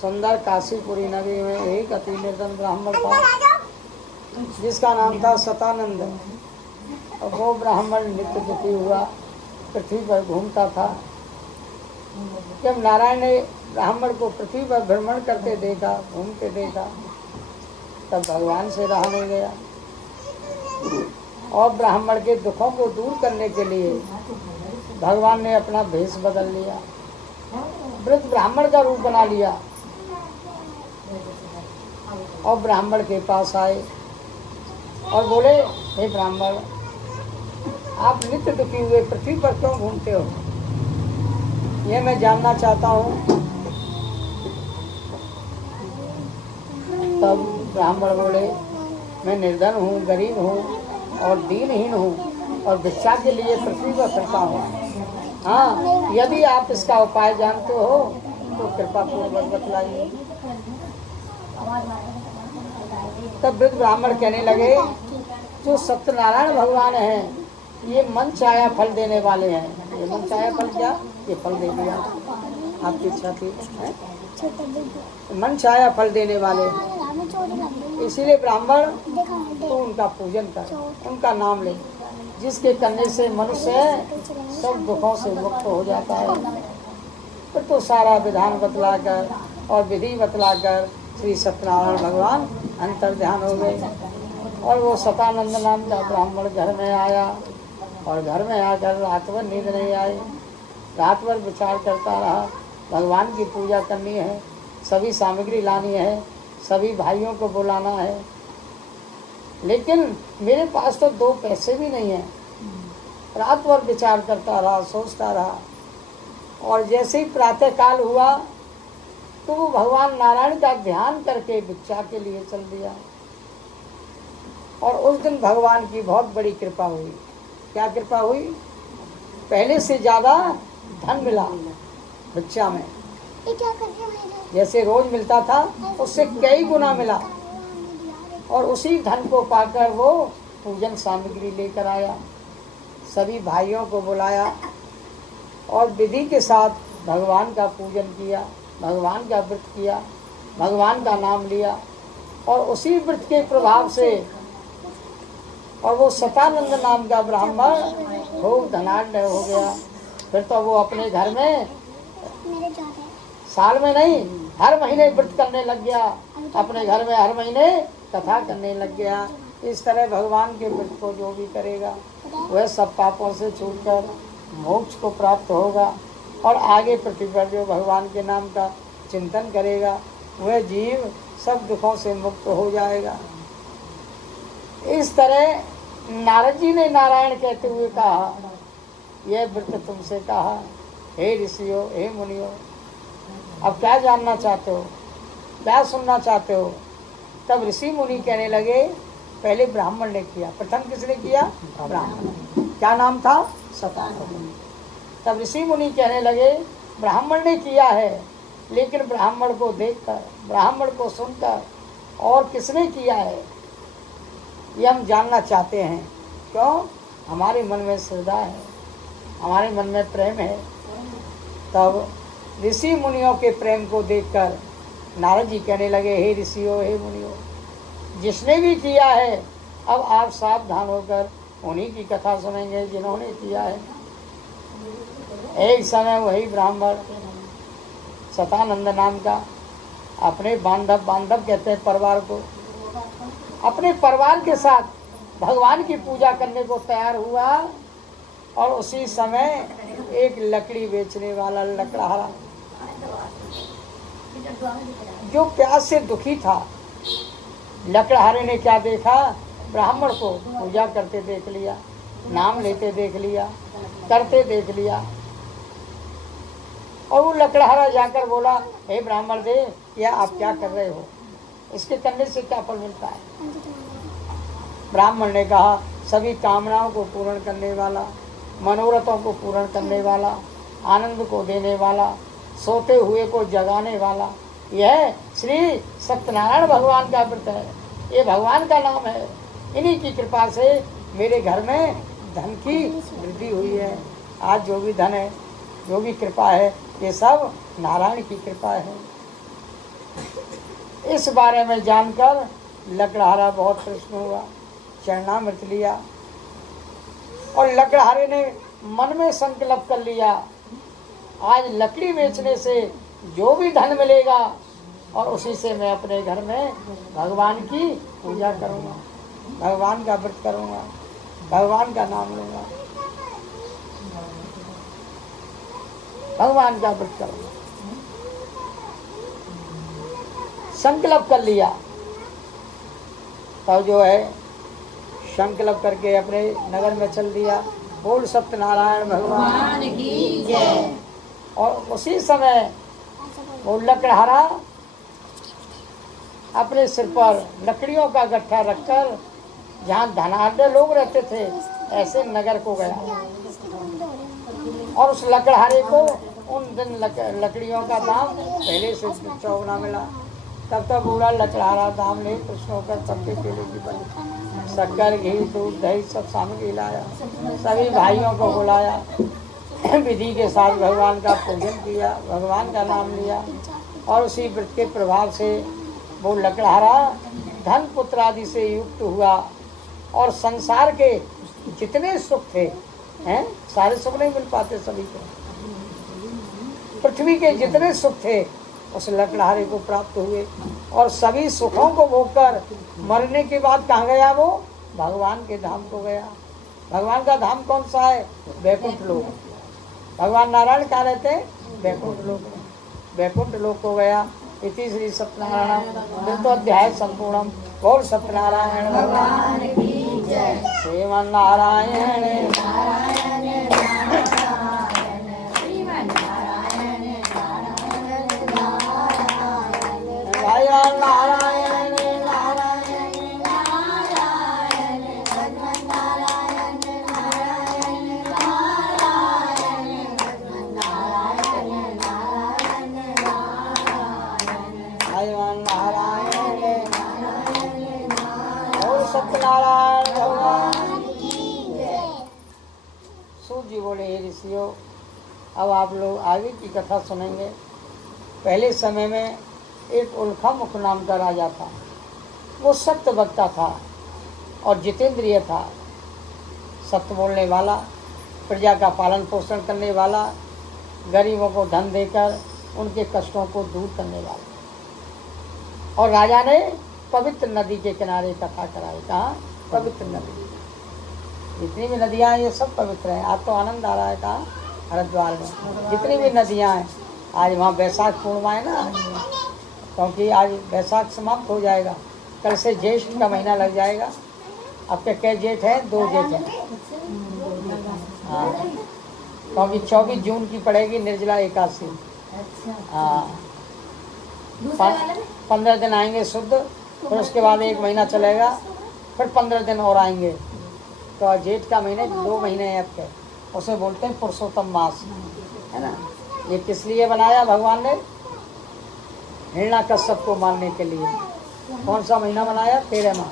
सुंदर काशीपुरी नगरी में एक अति निर्धन ब्राह्मण था जिसका नाम था सतानंद। और वो ब्राह्मण नित्य दुखी हुआ पृथ्वी पर घूमता था। जब नारायण ने ब्राह्मण को पृथ्वी पर भ्रमण करते देखा, घूमते देखा, तब भगवान से रहा नहीं गया और ब्राह्मण के दुखों को दूर करने के लिए भगवान ने अपना भेष बदल लिया, वृद्ध ब्राह्मण का रूप बना लिया और ब्राह्मण के पास आए और बोले, हे ब्राह्मण, आप नित्य दुखी हुए पृथ्वी पर क्यों घूमते हो? ये मैं जानना चाहता हूँ। तब ब्राह्मण बोले, मैं निर्धन हूँ, गरीब हूँ और दीनहीन हूँ और भिक्षा के लिए पृथ्वी पर फिरता हूँ। हाँ, यदि आप इसका उपाय जानते हो तो कृपा पूर्वक बतलाइए। तब वृद्ध ब्राह्मण कहने लगे, जो सत्यनारायण भगवान हैं ये मन चाया फल देने वाले हैं। ये मन चाया फल क्या? ये फल दे दिया, आपकी इच्छा थी, मन चाया फल देने वाले। इसीलिए ब्राह्मण तो उनका पूजन कर, उनका नाम ले, जिसके करने से मनुष्य सब दुखों से मुक्त हो जाता है। फिर तो सारा विधान बतलाकर और विधि बतलाकर श्री सत्यनारायण भगवान अंतर ध्यान हो गए और वो सतानंद नाम का ब्राह्मण घर में आया और घर में आकर रात भर नींद नहीं आई। रात भर विचार करता रहा, भगवान की पूजा करनी है, सभी सामग्री लानी है, सभी भाइयों को बुलाना है, लेकिन मेरे पास तो 2 पैसे भी नहीं हैं। रात भर विचार करता रहा, सोचता रहा और जैसे ही प्रातःकाल हुआ तो वो भगवान नारायण का ध्यान करके भिक्षा के लिए चल दिया और उस दिन भगवान की बहुत बड़ी कृपा हुई। क्या कृपा हुई? पहले से ज़्यादा धन मिला भिक्षा में। जैसे रोज मिलता था उससे कई गुना मिला और उसी धन को पाकर वो पूजन सामग्री लेकर आया, सभी भाइयों को बुलाया और विधि के साथ भगवान का पूजन किया, भगवान का व्रत किया, भगवान का नाम लिया और उसी व्रत के प्रभाव से और वो सतानंद नाम का ब्राह्मण खूब धनाढ्य हो गया। फिर तो वो अपने घर में साल में नहीं हर महीने व्रत करने लग गया, अपने घर में हर महीने कथा करने लग गया। इस तरह भगवान के व्रत को जो भी करेगा वह सब पापों से छूटकर मोक्ष को प्राप्त होगा और आगे पृथ्वी पर जो भगवान के नाम का चिंतन करेगा वह जीव सब दुखों से मुक्त हो जाएगा। इस तरह नारद जी ने नारायण कहते हुए कहा, यह व्रत तुमसे कहा, हे ऋषियों, हे मुनियों, अब क्या जानना चाहते हो, क्या सुनना चाहते हो। तब ऋषि मुनि कहने लगे, पहले ब्राह्मण ने किया। प्रथम किसने किया? ब्राह्मण। क्या नाम था? सतानंद। तब ऋषि मुनि कहने लगे, ब्राह्मण ने किया है, लेकिन ब्राह्मण को देखकर, ब्राह्मण को सुनकर और किसने किया है ये हम जानना चाहते हैं। क्यों? हमारे मन में श्रद्धा है, हमारे मन में प्रेम है। तब ऋषि मुनियों के प्रेम को देखकर नारद जी कहने लगे, हे ऋषियों, हे मुनियों, जिसने भी किया है अब आप सावधान होकर उन्हीं की कथा सुनेंगे जिन्होंने किया है। एक समय वही ब्राह्मण सतानंद नाम का अपने बांधव कहते हैं परिवार को, अपने परिवार के साथ भगवान की पूजा करने को तैयार हुआ। और उसी समय एक लकड़ी बेचने वाला लकड़हारा जो प्यास से दुखी था, लकड़हारे ने क्या देखा, ब्राह्मण को पूजा करते देख लिया, नाम लेते देख लिया, करते देख लिया। और वो लकड़हारा जाकर बोला, हे ब्राह्मण देव, यह आप क्या कर रहे हो, इसके करने से क्या फल मिलता है। ब्राह्मण ने कहा, सभी कामनाओं को पूर्ण करने वाला, मनोरथों को पूर्ण करने वाला, आनंद को देने वाला, सोते हुए को जगाने वाला, यह श्री सत्यनारायण भगवान का व्रत है, ये भगवान का नाम है। इन्हीं की कृपा से मेरे घर में धन की वृद्धि हुई है। आज जो भी धन है, जो भी कृपा है, ये सब नारायण की कृपा है। इस बारे में जानकर लकड़हारा बहुत प्रसन्न हुआ, चरणामृत लिया और लकड़हारे ने मन में संकल्प कर लिया, आज लकड़ी बेचने से जो भी धन मिलेगा और उसी से मैं अपने घर में भगवान की पूजा करूँगा, भगवान का व्रत करूँगा, भगवान का नाम लूँगा, भगवान का व्रत करूँगा। संकल्प कर लिया। तब जो है संकल्प करके अपने नगर में चल दिया। बोल सत्यनारायण भगवान की जय। और उसी समय वो लकड़हारा अपने सिर पर लकड़ियों का गट्ठा रखकर जहाँ धनाढ्य लोग रहते थे ऐसे नगर को गया। और उस लकड़हारे को उन दिन लकड़ियों का दाम पहले से चौगुना मिला। तब तक बूढ़ा लकड़हारा दाम ले कृष्ण होकर सबके केले की बनी, शक्कर, घी, दूध, दही सब सामग्री लाया, सभी भाइयों को बुलाया, विधि के साथ भगवान का पूजन किया, भगवान का नाम लिया। और उसी व्रत के प्रभाव से वो लकड़हारा धन पुत्र आदि से युक्त हुआ। और संसार के जितने सुख थे हैं, सारे सुख नहीं मिल पाते सभी को, पृथ्वी के जितने सुख थे उस लकड़हारे को प्राप्त हुए। और सभी सुखों को भोगकर मरने के बाद कहाँ गया वो? भगवान के धाम को गया। भगवान का धाम कौन सा है? वैकुंठ लोक। भगवान नारायण कहाँ रहते हैं? वैकुंठ लोक में। वैकुंठ लोक को गया। इति श्री सत्यनारायण तृतीयोध्याय संपूर्णम। बोल सत्यनारायण भगवान की जय। श्रीमन नारायण सत्यनारायण भगवान की जय। सूत जी बोले, हे ऋषियों, अब आप लोग आगे की कथा सुनेंगे। पहले समय में एक उल्खा मुख नाम का राजा था। वो सत्य वक्ता था और जितेंद्रिय था, सत्य बोलने वाला, प्रजा का पालन पोषण करने वाला, गरीबों को धन देकर उनके कष्टों को दूर करने वाला। और राजा ने पवित्र नदी के किनारे कथा कराई। कहाँ? पवित्र नदी। जितनी भी नदियाँ हैं ये सब पवित्र हैं। आज तो आनंद आ रहा है। कहाँ? हरिद्वार में जितनी भी नदियाँ हैं, आज वहाँ बैसाख पूर्णिमा है ना, क्योंकि आज बैसाख समाप्त हो जाएगा, कल से ज्येष्ठ का महीना लग जाएगा। आपके कै जेठ है? 2 जेठ है। हाँ, तो अभी 24 जून की पड़ेगी निर्जला एकादशी। हाँ, 15 दिन आएंगे शुद्ध, फिर उसके बाद 1 महीना चलेगा, फिर 15 दिन और आएंगे। तो जेठ का महीने 2 महीने हैं आपके, उसे बोलते हैं पुरुषोत्तम मास, है ना। ये किस लिए बनाया भगवान ने? हिरण्याकश्यप को मारने के लिए। कौन सा महीना बनाया? 13वां।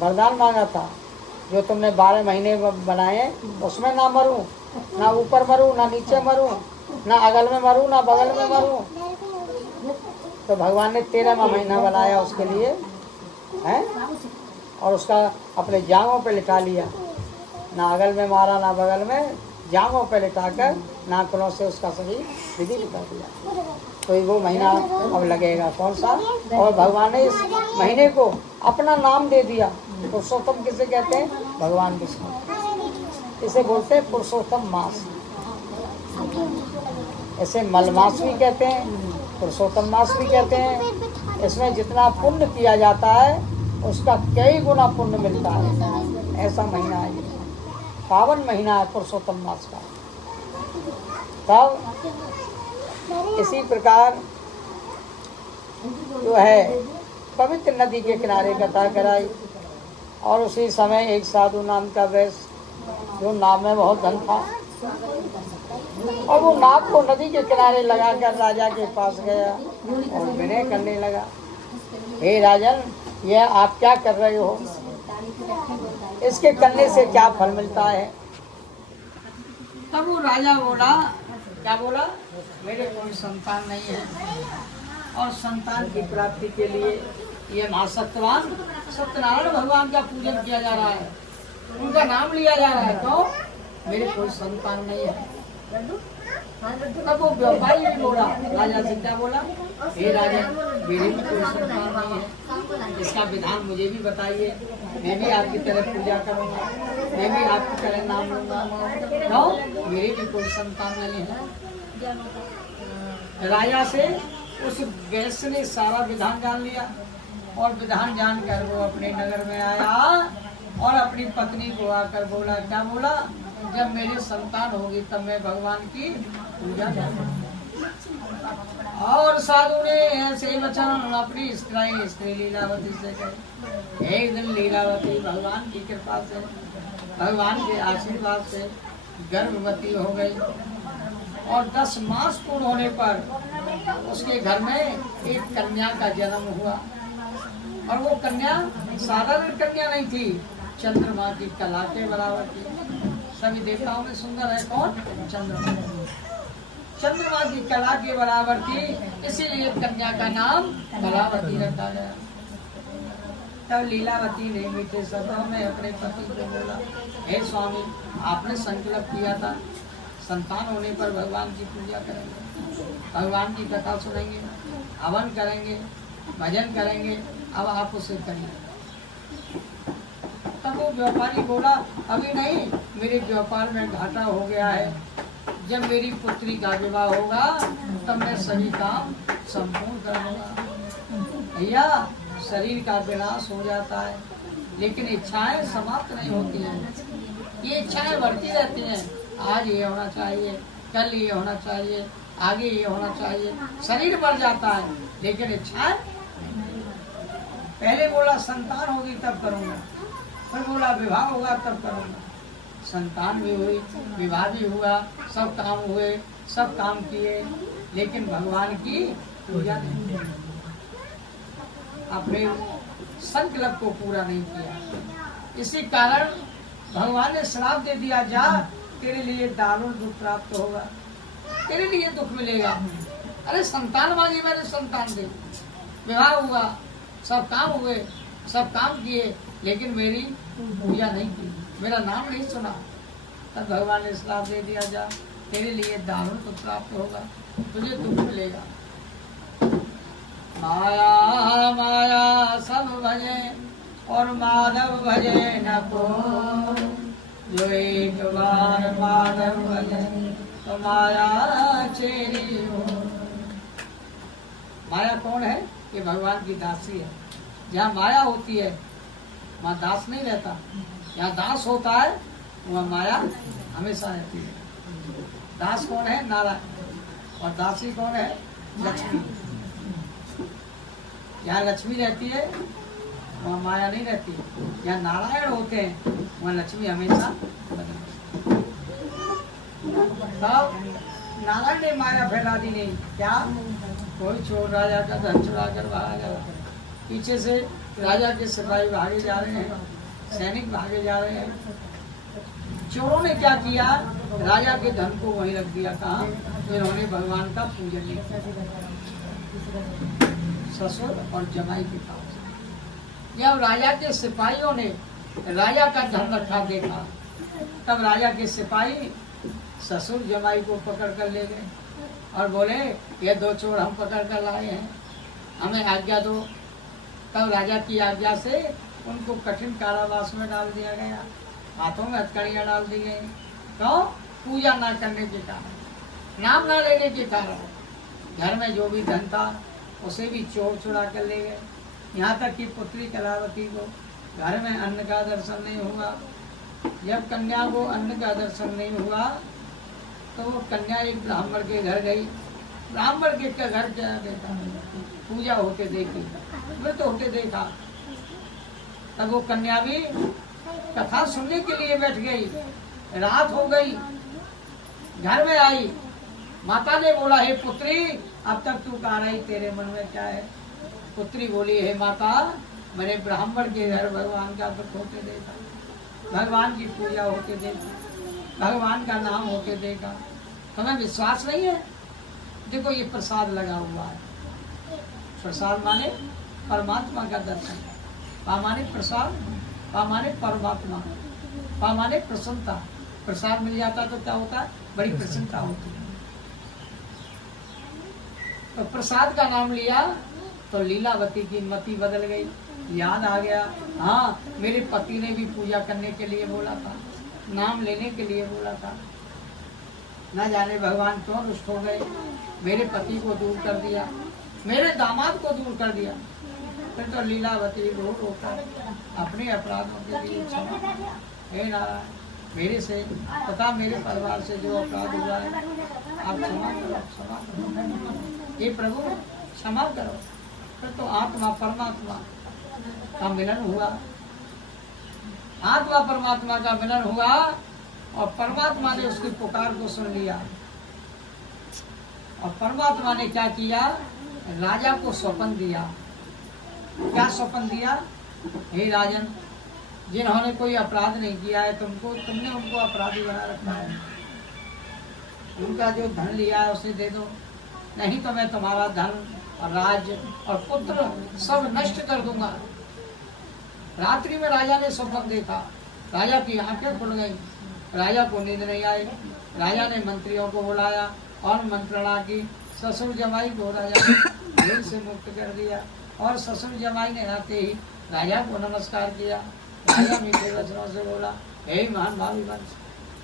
वरदान मांगा था, जो तुमने 12 महीने बनाए उसमें ना मरूं, ना ऊपर मरूं, ना नीचे मरूं, ना अगल में मरूं, ना बगल में मरूं। तो भगवान ने 13वां महीना बनाया उसके लिए, है, और उसका अपने जांघों पे लिटा लिया। ना अगल में मारा, ना बगल में, जांघों पे लिटाकर नाखूनों से उसका सभी विधि लिटा दिया। तो वो महीना अब लगेगा। कौन सा? और भगवान ने इस महीने को अपना नाम दे दिया। पुरुषोत्तम किसे कहते हैं? भगवान विष्णु। इसे बोलते हैं पुरुषोत्तम मास। इसे मलमास भी कहते हैं, पुरुषोत्तम मास भी कहते हैं। इसमें जितना पुण्य किया जाता है उसका कई गुना पुण्य मिलता है। ऐसा महीना है ये, पावन महीना है पुरुषोत्तम मास का। तब इसी प्रकार जो है पवित्र नदी के किनारे कथा कराई, और उसी समय एक साधु नाम का वैश्य, जो नाव में बहुत धन था, और वो नाव को नदी के किनारे लगाकर राजा के पास गया और विनय करने लगा, हे राजन, यह आप क्या कर रहे हो? इसके करने से क्या फल मिलता है? तब वो राजा बोला, क्या बोला? मेरे कोई संतान नहीं है, और संतान की प्राप्ति के लिए ये महासत्यवान सत्यनारायण भगवान का पूजन किया जा रहा है, उनका नाम लिया जा रहा है। तो मेरे कोई संतान नहीं है। तब वो व्यापारी भी बोला, राजा से क्या बोला? हे राजा, मेरी भी कोई संतान नहीं है, इसका विधान मुझे भी बताइए, मैं भी आपकी तरह पूजा करूँगा, मैं भी आपकी तरह नाम लूँगा। क्यों? मेरी भी कोई संतान नहीं है। राजा से उस वैश्य ने सारा विधान जान लिया, और विधान जानकर वो अपने नगर में आया और अपनी पत्नी को आकर बोला, क्या बोला? जब मेरी संतान होगी तब मैं भगवान की पूजा करूंगा। और साधु ने ऐसे ही वचन अपनी स्त्री लीलावती से कहे। एक दिन लीलावती भगवान की कृपा से, भगवान के आशीर्वाद से गर्भवती हो गई, और 10 मास पूर्ण होने पर उसके घर में एक कन्या का जन्म हुआ। और वो कन्या साधारण कन्या नहीं थी, चंद्रमा की कला के बराबर थी। सभी देवताओं में सुंदर है कौन? चंद्रमा। चंद्रमा की कला के बराबर थी, इसीलिए कन्या का नाम कलावती रखा गया। तब लीलावती ने मीठे शब्दों में अपने पति को बोला, हे स्वामी, आपने संकल्प किया था संतान होने पर भगवान की पूजा करेंगे, भगवान की कथा सुनेंगे, हवन करेंगे, भजन करेंगे, अब आप उसे करिए। तब वो व्यापारी बोला, अभी नहीं, मेरे व्यापार में घाटा हो गया है, जब मेरी पुत्री का विवाह होगा तब मैं सभी काम संपूर्ण कर दूंगा। भैया, शरीर का विनाश हो जाता है, लेकिन इच्छाएं समाप्त नहीं होती हैं। ये इच्छाएं बढ़ती रहती हैं, आज ये होना चाहिए, कल ये होना चाहिए, आगे ये होना चाहिए। शरीर बढ़ जाता है, लेकिन इच्छाएं। पहले बोला संतान होगी तब करूँगा, फिर बोला विवाह होगा तब करूँगा। संतान भी हुई, विवाह भी हुआ, सब काम हुए, सब काम किए, लेकिन भगवान की पूजा नहीं की, अपने संकल्प को पूरा नहीं किया। इसी कारण भगवान ने श्राप दे दिया, जा तेरे लिए दारुण दुख प्राप्त होगा, तेरे लिए दुख मिलेगा। अरे संतान मांगी मैंने, संतान दे, विवाह हुआ, सब काम हुए, सब काम किए, लेकिन मेरी पूजा नहीं की, मेरा नाम नहीं सुना। तब भगवान ने श्राप दे दिया, जा तेरे लिए दारुण दुख प्राप्त होगा, तुझे दुख मिलेगा। माया माया सब भजे और माधव भजे न को, जो एक बार माधव भजे तो माया चेरी हो। माया कौन है? ये भगवान की दासी है। जहाँ माया होती है वहाँ दास नहीं रहता, जहाँ दास होता है वहाँ माया हमेशा रहती है। दास कौन है? नारायण। और दासी कौन है? लक्ष्मी। जहाँ लक्ष्मी रहती है वहाँ माया नहीं रहती। जहाँ नारायण होते हैं वहाँ लक्ष्मी हमेशा बनी। तब नारायण ने माया फैला दी नहीं। क्या? कोई चोर राजा का धन चुरा कर भागा गया, पीछे से राजा के सिपाही भागे जा रहे हैं, सैनिक भागे जा रहे हैं। चोरों ने क्या किया? राजा के धन को वहीं रख दिया। कहाँ? इन्होंने भगवान का पूजन नहीं किया। ससुर और जमाई के पास जब राजा के सिपाहियों ने राजा का धन रखा देखा, तब राजा के सिपाही ससुर जमाई को पकड़ कर ले गए और बोले ये दो चोर हम पकड़ कर लाए हैं, हमें आज्ञा दो। तब राजा की आज्ञा से उनको कठिन कारावास में डाल दिया गया, हाथों में हथकड़ियाँ डाल दी गई। क्यों? पूजा ना करने के कारण, नाम ना लेने के कारण। घर में जो भी धन था उसे भी चोर चुरा कर ले गए। यहाँ तक कि पुत्री कलावती को घर में अन्न का दर्शन नहीं हुआ। जब कन्या को अन्न का दर्शन नहीं हुआ तो वो कन्या एक ब्राह्मण के घर गई। ब्राह्मण के घर क्या देखा? पूजा होते देखी, व्रत होते देखा। तब वो कन्या भी कथा सुनने के लिए बैठ गई। रात हो गई, घर में आई, माता ने बोला हे पुत्री अब तक तू कहाँ रही, तेरे मन में क्या है? पुत्री बोली हे माता मैंने ब्राह्मण के घर भगवान का व्रत होते देखा, भगवान की पूजा होते देखा, भगवान का नाम होते देखा। तुम्हें विश्वास नहीं है? देखो ये प्रसाद लगा हुआ है। प्रसाद माने परमात्मा का दर्शन, पा माने प्रसाद, पा माने परमात्मा, पा माने प्रसन्नता। प्रसाद मिल जाता तो क्या होता है? बड़ी प्रसन्नता होती है। तो प्रसाद का नाम लिया तो लीलावती की मति बदल गई। याद आ गया, हाँ मेरे पति ने भी पूजा करने के लिए बोला था, नाम लेने के लिए बोला था। न जाने भगवान क्यों रुष्ट हो गए, मेरे पति को दूर कर दिया, मेरे दामाद को दूर कर दिया। फिर तो लीलावती रो रोकर अपने अपराधों के लिए क्षमा, हे नारायण मेरे से पता मेरे परिवार से जो अपराध हुआ है आप क्षमा करो, क्षमा करो, हे प्रभु क्षमा करो। फिर तो आत्मा परमात्मा का मिलन हुआ, आत्मा परमात्मा का मिलन हुआ और परमात्मा ने उसकी पुकार को सुन लिया। और परमात्मा ने क्या किया? राजा को स्वप्न दिया। क्या स्वप्न दिया? हे राजन जिन्होंने कोई अपराध नहीं किया है तुमने उनको अपराधी बना रखा है, उनका जो धन लिया है उसे दे दो, नहीं तो मैं तुम्हारा धन और राज्य और पुत्र सब नष्ट कर दूंगा। रात्रि में राजा ने स्वप्न देखा, राजा की आंखें खुल गई, राजा को नींद नहीं आई। राजा ने मंत्रियों को बुलाया और मंत्रणा की। ससुर जमाई को राजा ने जेल से मुक्त कर दिया और ससुर जमाई ने आते ही राजा को नमस्कार किया। राजा मीठे वचनों से बोला हे महान भावी वंश,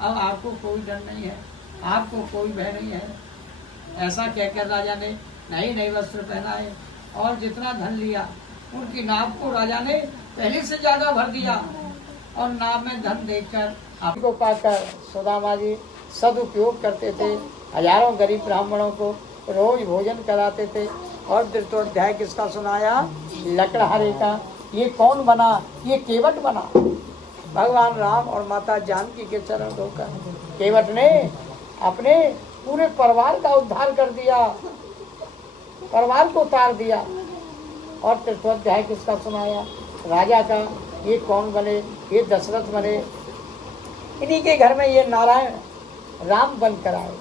अब आपको कोई डर नहीं है, आपको कोई भय नहीं है। ऐसा कहकर राजा ने नए नए वस्त्र पहनाए और जितना धन लिया उनकी नाव को राजा ने पहले से ज्यादा भर दिया और नाव में धन देखकर आपको पाकर सुदामा जी सदुपयोग करते थे। हजारों गरीब ब्राह्मणों को रोज भोजन कराते थे। और द्वितीयोध्याय किसका सुनाया? लकड़हारे का। ये कौन बना? ये केवट बना। भगवान राम और माता जानकी के चरण धोकर केवट ने अपने पूरे परिवार का उद्धार कर दिया, परिवार को उतार दिया। और तृतीयोध्याय किसका सुनाया? राजा का। ये कौन बने? ये दशरथ बने। इन्हीं के घर में ये नारायण राम बनकर आए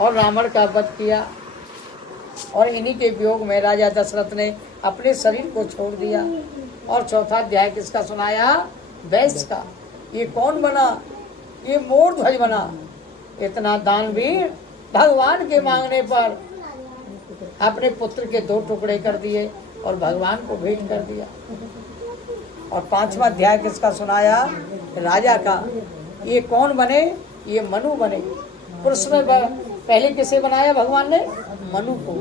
और रावण का वध किया। और इन्हीं के वियोग में राजा दशरथ ने अपने शरीर को छोड़ दिया। और चौथा अध्याय किसका सुनाया? वैश्य का। ये कौन बना? ये मोर ध्वज बना। इतना दानवीर भगवान के मांगने पर अपने पुत्र के 2 टुकड़े कर दिए और भगवान को भेंट कर दिया। और 5वां अध्याय किसका सुनाया? राजा का। ये कौन बने? ये मनु बने। पुरुष में पहले किसे बनाया भगवान ने? मनु को।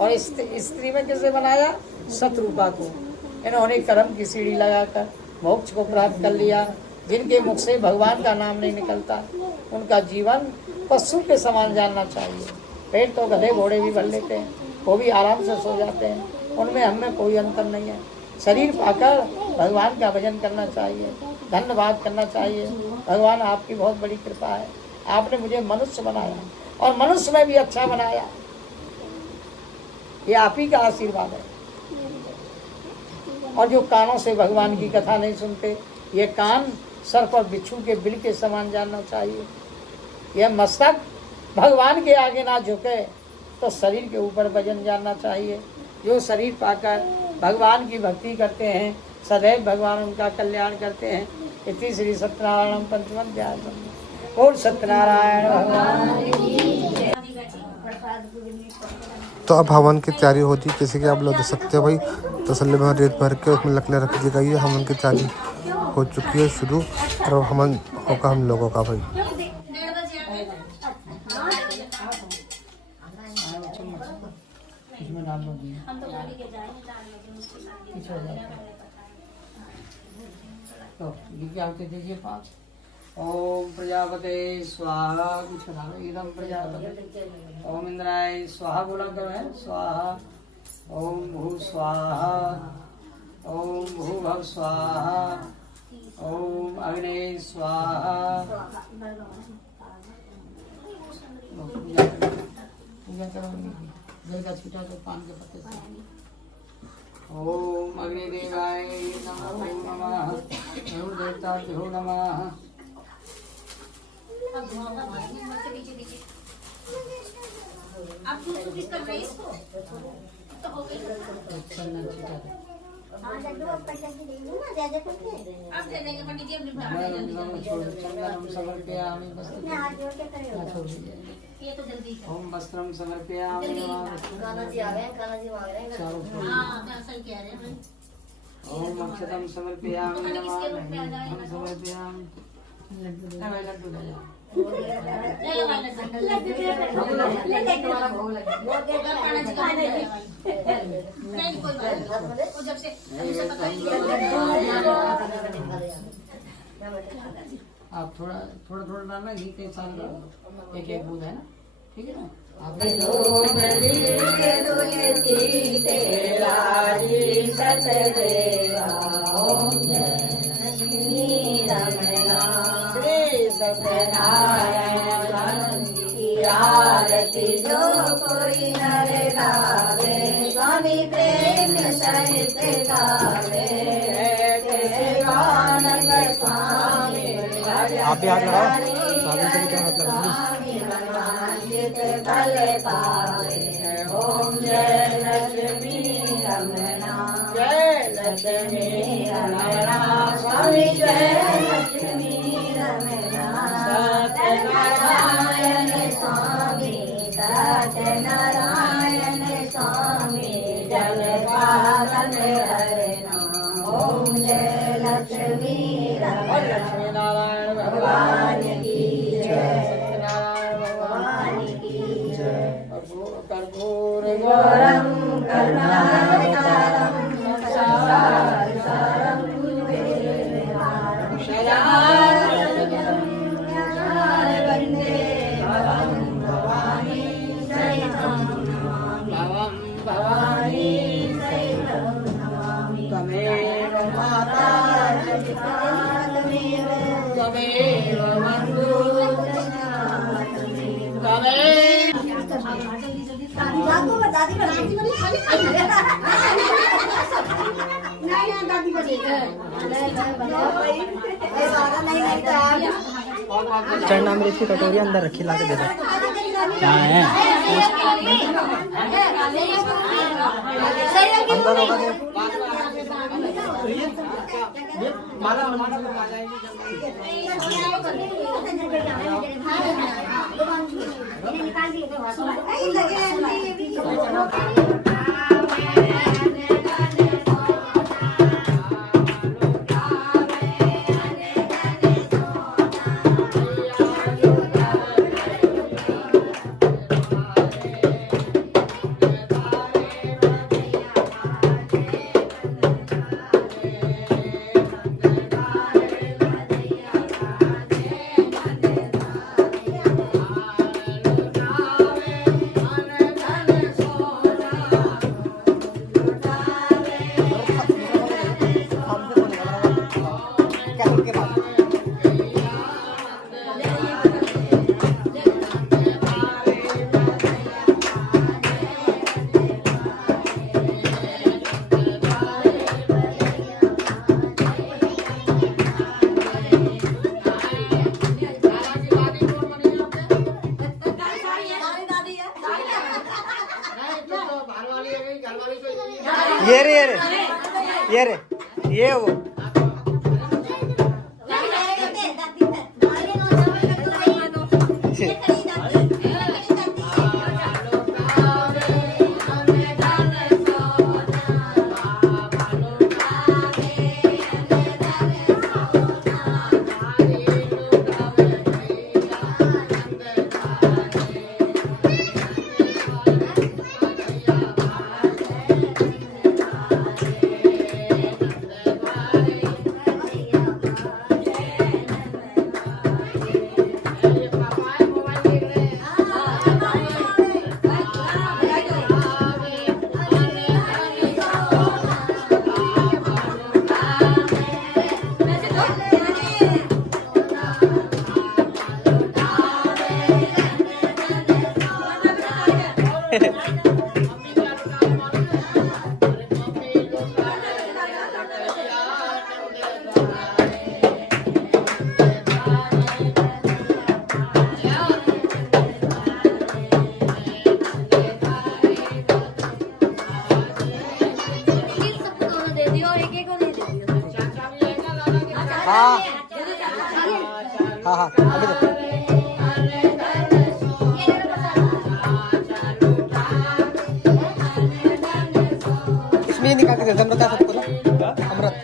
और स्त्री में किसे बनाया? शत्रुपा को। इन्होंने कर्म की सीढ़ी लगाकर मोक्ष को प्राप्त कर लिया। जिनके मुख से भगवान का नाम नहीं निकलता उनका जीवन पशु के समान जानना चाहिए। पेट तो गधे घोड़े भी भर लेते हैं, वो भी आराम से सो जाते हैं, उनमें हमें कोई अंतर नहीं है। शरीर पाकर भगवान का भजन करना चाहिए, धन्यवाद करना चाहिए। भगवान आपकी बहुत बड़ी कृपा है, आपने मुझे मनुष्य बनाया और मनुष्य में भी अच्छा बनाया, ये आप ही का आशीर्वाद है। और जो कानों से भगवान की कथा नहीं सुनते, ये कान सर पर बिच्छू के बिल के समान जानना चाहिए। यह मस्तक भगवान के आगे ना झुके तो शरीर के ऊपर वजन जानना चाहिए। जो शरीर पाकर भगवान की भक्ति करते हैं सदैव भगवान उनका कल्याण करते हैं। इति श्री सत्यनारायण पंचम अध्याय। और सत्यनारायण भगवान। तो अब हवन की तैयारी होती है, जैसे कि आप लोग देख सकते हो भाई तसल्ली में रेत भर के उसमें लकड़ियाँ रख दी गई है। हवन की तैयारी हो चुकी है शुरू, और अब हवन होगा हम लोगों का भाई। तो दीजिए 5। ओम प्रजापते स्वाहा। इदम प्रजापते। ओम इंद्राय स्वाहा बोला करो है स्वाहा। ओम भू स्वाहा। ओम भूभव स्वाहा। ओम अग्ने स्वाहा। पूजा करो जल का छीटा तो पान के पत्ते से। ओम अग्निदेवाय नमः। ओम देवताभ्यो नमः। आप कुछ किस कर रहे इसको तो हो गई। आप दे देंगे पंडित जी अपनी चंदनम समर्पयामि। ये तो जल्दी ओम वस्त्रम समर्पयामि। गाना जी आ गए, गाना जी आ गए। हाँ सही कह रहे हैं। ओम अक्षतम समर्पयामि। नमः समर्पयामि। लड्डू ले जाओ। आप थोड़ा थोड़ा डालना घी के साथ, एक बूंद है ना, ठीक है ना। आरती जो कोई नर गावे, स्वामी प्रेम सहित गावे। देवानंद स्वामी आप भी हाथ लगाओ, स्वामी से भी क्या मतलब स्वामी मनवांचित फल पावे। ओम जय लक्ष्मी रमणा, जय लक्ष्मी रमणा, स्वामी जय लक्ष्मी रमणा। सत्यनारायण स्वामी, सत्यनारायण स्वामी, जल पालन हरना। ओम जय लक्ष्मी रमणा। लक्ष्मी नारायण भगवान की जय, सत्यनारायण भगवान की जय। कर्पूर गौरम करुणावतारम संसार सारम निर्विकारम शयानम वंदे भवं भवानी सहितं नमामि। भवानी सहितं नमामि। त्वमेव माता पिता त्वमेव, त्वमेव बन्धुः चरणामृत की कटोरी अंदर रखी, ला के दे दो। कहाँ है? अंदर होगा ये रे ये रे ये वो हाँ हाँ हाँ अभी देखो इसमें ही निकाल के दे अमृत है सबको ना अमृत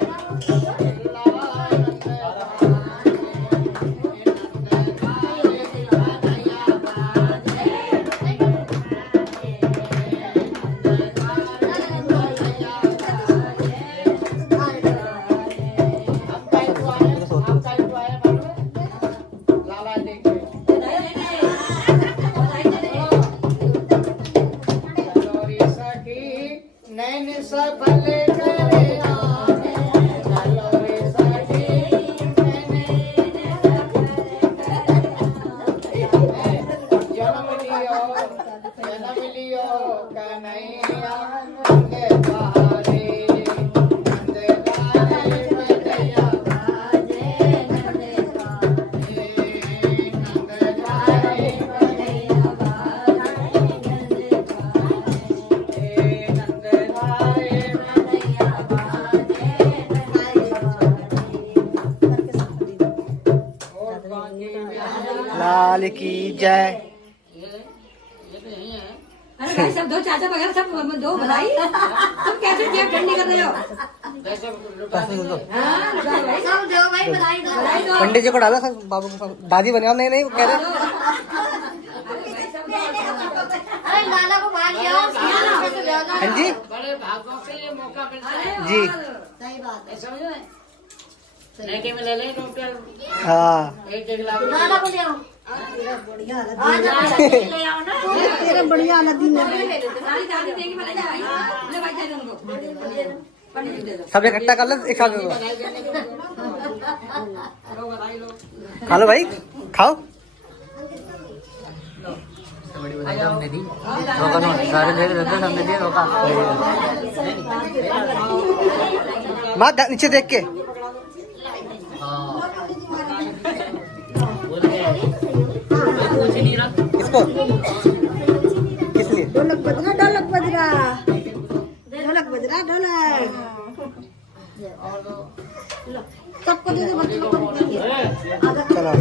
लाल की जय। अरे भाई सब दो चाचा वगैरह सब दो बधाई। तुम कैसे जेब ठंडी कर रहे हो? सब दो भाई बधाई दो। पंडित जी को डाला सब बाबू को दादी बने नहीं नहीं वो कह रहे अरे लाला को बाहर ले आओ। हाँ जी बड़े भागों से ये मौका मिलता है। जी सही बात है। समझ रहे? नेके में ले लें डॉक्टर हाँ 1 लाख लाला को ले आओ। बढ़िया हालत आज ले आओ ना। तेरा बढ़िया हालत दिन है। सारी दादी देगी भले भाई। ले भाई दे दो उनको। पंडित जी दे दो। सब इकट्ठा कर लो एक साथ में बधाई लो। खा लो भाई खाओ। सारे दे देते हमने दिए रोका। माँ नीचे देख के किसको किस लिए ढोलक बज रहा ढोलक बज रहा ढोलक बज रहा ढोलक सबको दे दे बच्चों को। चलो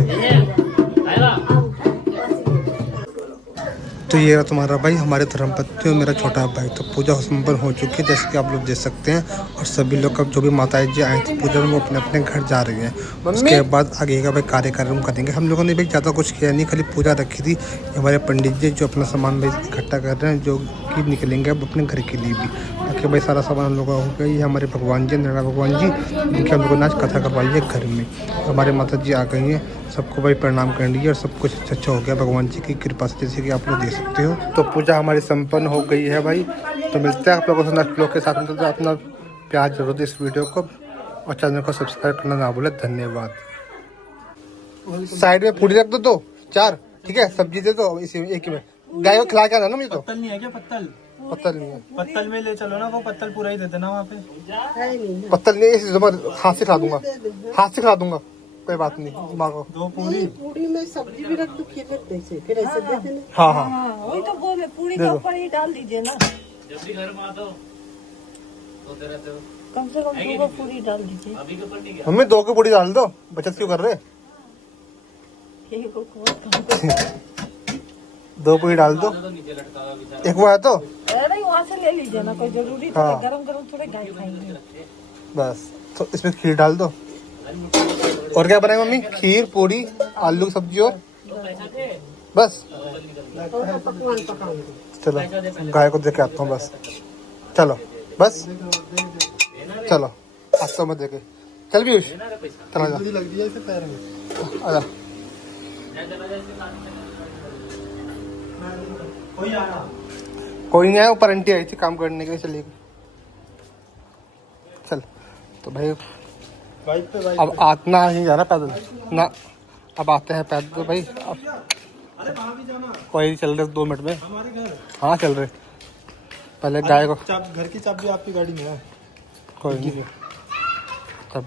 तो ये रहा तुम्हारा भाई हमारे धर्मपत्नी और मेरा छोटा भाई। तो पूजा संपन्न हो चुकी है जैसे कि आप लोग देख सकते हैं। और सभी लोग अब जो भी माताएं जी आए थे पूजा में वो अपने अपने घर जा रही हैं। उसके बाद आगे का भाई कार्यक्रम करेंगे। हम लोगों ने भी ज़्यादा कुछ किया नहीं, खाली पूजा रखी थी। हमारे पंडित जी जो अपना सामान भाई इकट्ठा कर रहे हैं जो कि निकलेंगे अब अपने घर के लिए भी। बाकी भाई सारा सामान हम लोग का हो गया। ये हमारे भगवान जी नारायण भगवान जी जिनकी हम लोगों ने आज कथा करवाई है घर में। हमारे माता जी आ गई हैं, सबको भाई प्रणाम कर लीजिए और सब कुछ अच्छा हो गया भगवान जी की कृपा से जैसे कि आप लोग देख सकते हो। तो पूजा हमारी संपन्न हो गई है भाई। तो मिलते हैं आप लोगों से नेक्स्ट ब्लॉग के साथ में। तो अपना प्यार जरूर दे इस वीडियो को और चैनल को सब्सक्राइब करना ना भूले। धन्यवाद। साइड में पूरी रख दो 2-4 ठीक है, सब्जी दे दो इसी एक ही में। गाय को खिला के आना ना मुझे। तो पत्तल नहीं है क्या? पत्तल पत्तल नहीं है। पत्तल में ले चलो ना, वो पत्तल पूरा ही दे देना वहाँ पे। पत्तल नहीं है, हाथ से खिला दूंगा, हाथ से खिला दूंगा, कोई बात नहीं। माँ को 2 पूरी। पूरी में सब्जी भी रख दो फिर ऐसे दे देना। हाँ। वही तो बोले पूरी के ऊपर ही डाल दीजिए ना। जल्दी घर में आ दो। हाँ। जल्दी घर में आ दो। दे दो। जल्दी घर में आ दो। कम से कम 2 पूरी डाल दीजिए। मम्मी 2 की पूरी डाल दो, बचत क्यों कर रहे? 2 पूरी डाल दो, एक वो है तो अरे वहाँ से ले लीजिए ना, कोई जरूरी तो हाँ। गरम गरम थोड़े गाय खाएंगे। बस। तो इसमें खीर डाल दो। और क्या बनाए मम्मी? खीर, पूरी, आलू की सब्जी और बस। पकवान पकाऊंगी। चलो गाय को देके आता हूँ बस। चलो बस, चलो आता हूँ मैं देके। चल पीयूष, चला जा। लग दिया इसे पैर में। आजा। कोई नहीं आया, ऊपर आंटी आई थी काम करने के लिए, चली गई। चल तो भाई अब आतना नहीं जा रहा पैदल ना, अब आते हैं पैदल भाई। अब कोई नहीं, चल रहे 2 मिनट में। हाँ चल रहे। पहले गाय को घर की चाबी आपकी गाड़ी में है। कोई नहीं, तब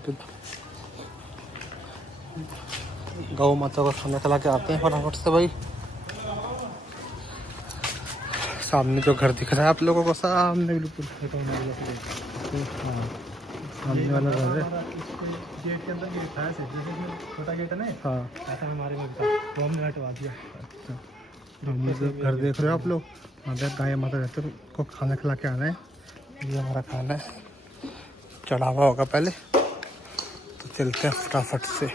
गौ माता को खाना खिला के आते हैं फटाफट से भाई। सामने जो घर दिख रहा है आप लोगों को, सामने बिल्कुल सामने वाला घर है। गेट के अंदर गेट था ऐसे, जैसे छोटा गेट है ना, हाँ ऐसा हमारे में था, वो हमने हटवा दिया। जो घर देख रहे हो आप लोग, वहाँ पे गाय माता रहते हैं, उनको खाना खिला के आना है। ये हमारा खाना है, चढ़ावा होगा पहले, तो चलते हैं फटाफट से।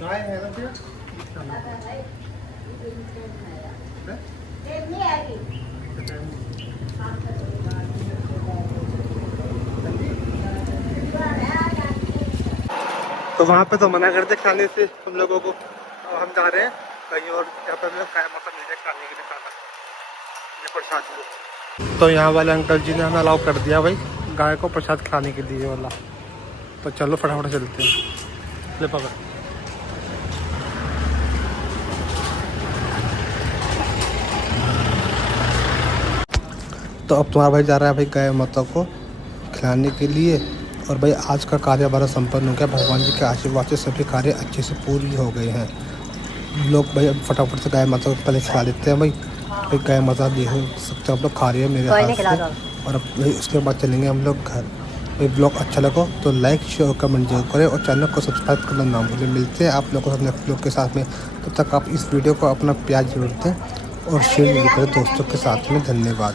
गाय है ना फिर? तो वहाँ पे तो मना करते खाने से हम लोगों को। अब हम जा रहे हैं कहीं और, यहाँ पर गाय माता मिल जाए खाने के लिए खाना, ये प्रसाद। तो यहाँ वाले अंकल जी ने हमें अलाउ कर दिया भाई गाय को प्रसाद खाने के लिए वाला। तो चलो फटाफट चलते हैं। ले पकड़। तो अब तुम्हारा भाई जा रहा है भाई गाय माता को खिलाने के लिए। और भाई आज का कार्य हमारा संपन्न हो गया, भगवान जी के आशीर्वाद से सभी कार्य अच्छे से पूरी हो गए हैं। लोग भाई अब फटाफट से गाय माता को पहले खिला देते हैं भाई गाय माता देख सकते हो आप लोग खा रही है मेरे हाथ से। और अब भाई उसके बाद चलेंगे हम लोग घर। भाई ब्लॉग अच्छा लगा तो लाइक शेयर और कमेंट जरूर करें, और चैनल को सब्सक्राइब करना ना भूलें। मिलते हैं आप लोगों को अपने ब्लॉग के साथ में, तब तक आप इस वीडियो को अपना प्यार जरूर दें और शेयर जरूर करें दोस्तों के साथ में। धन्यवाद।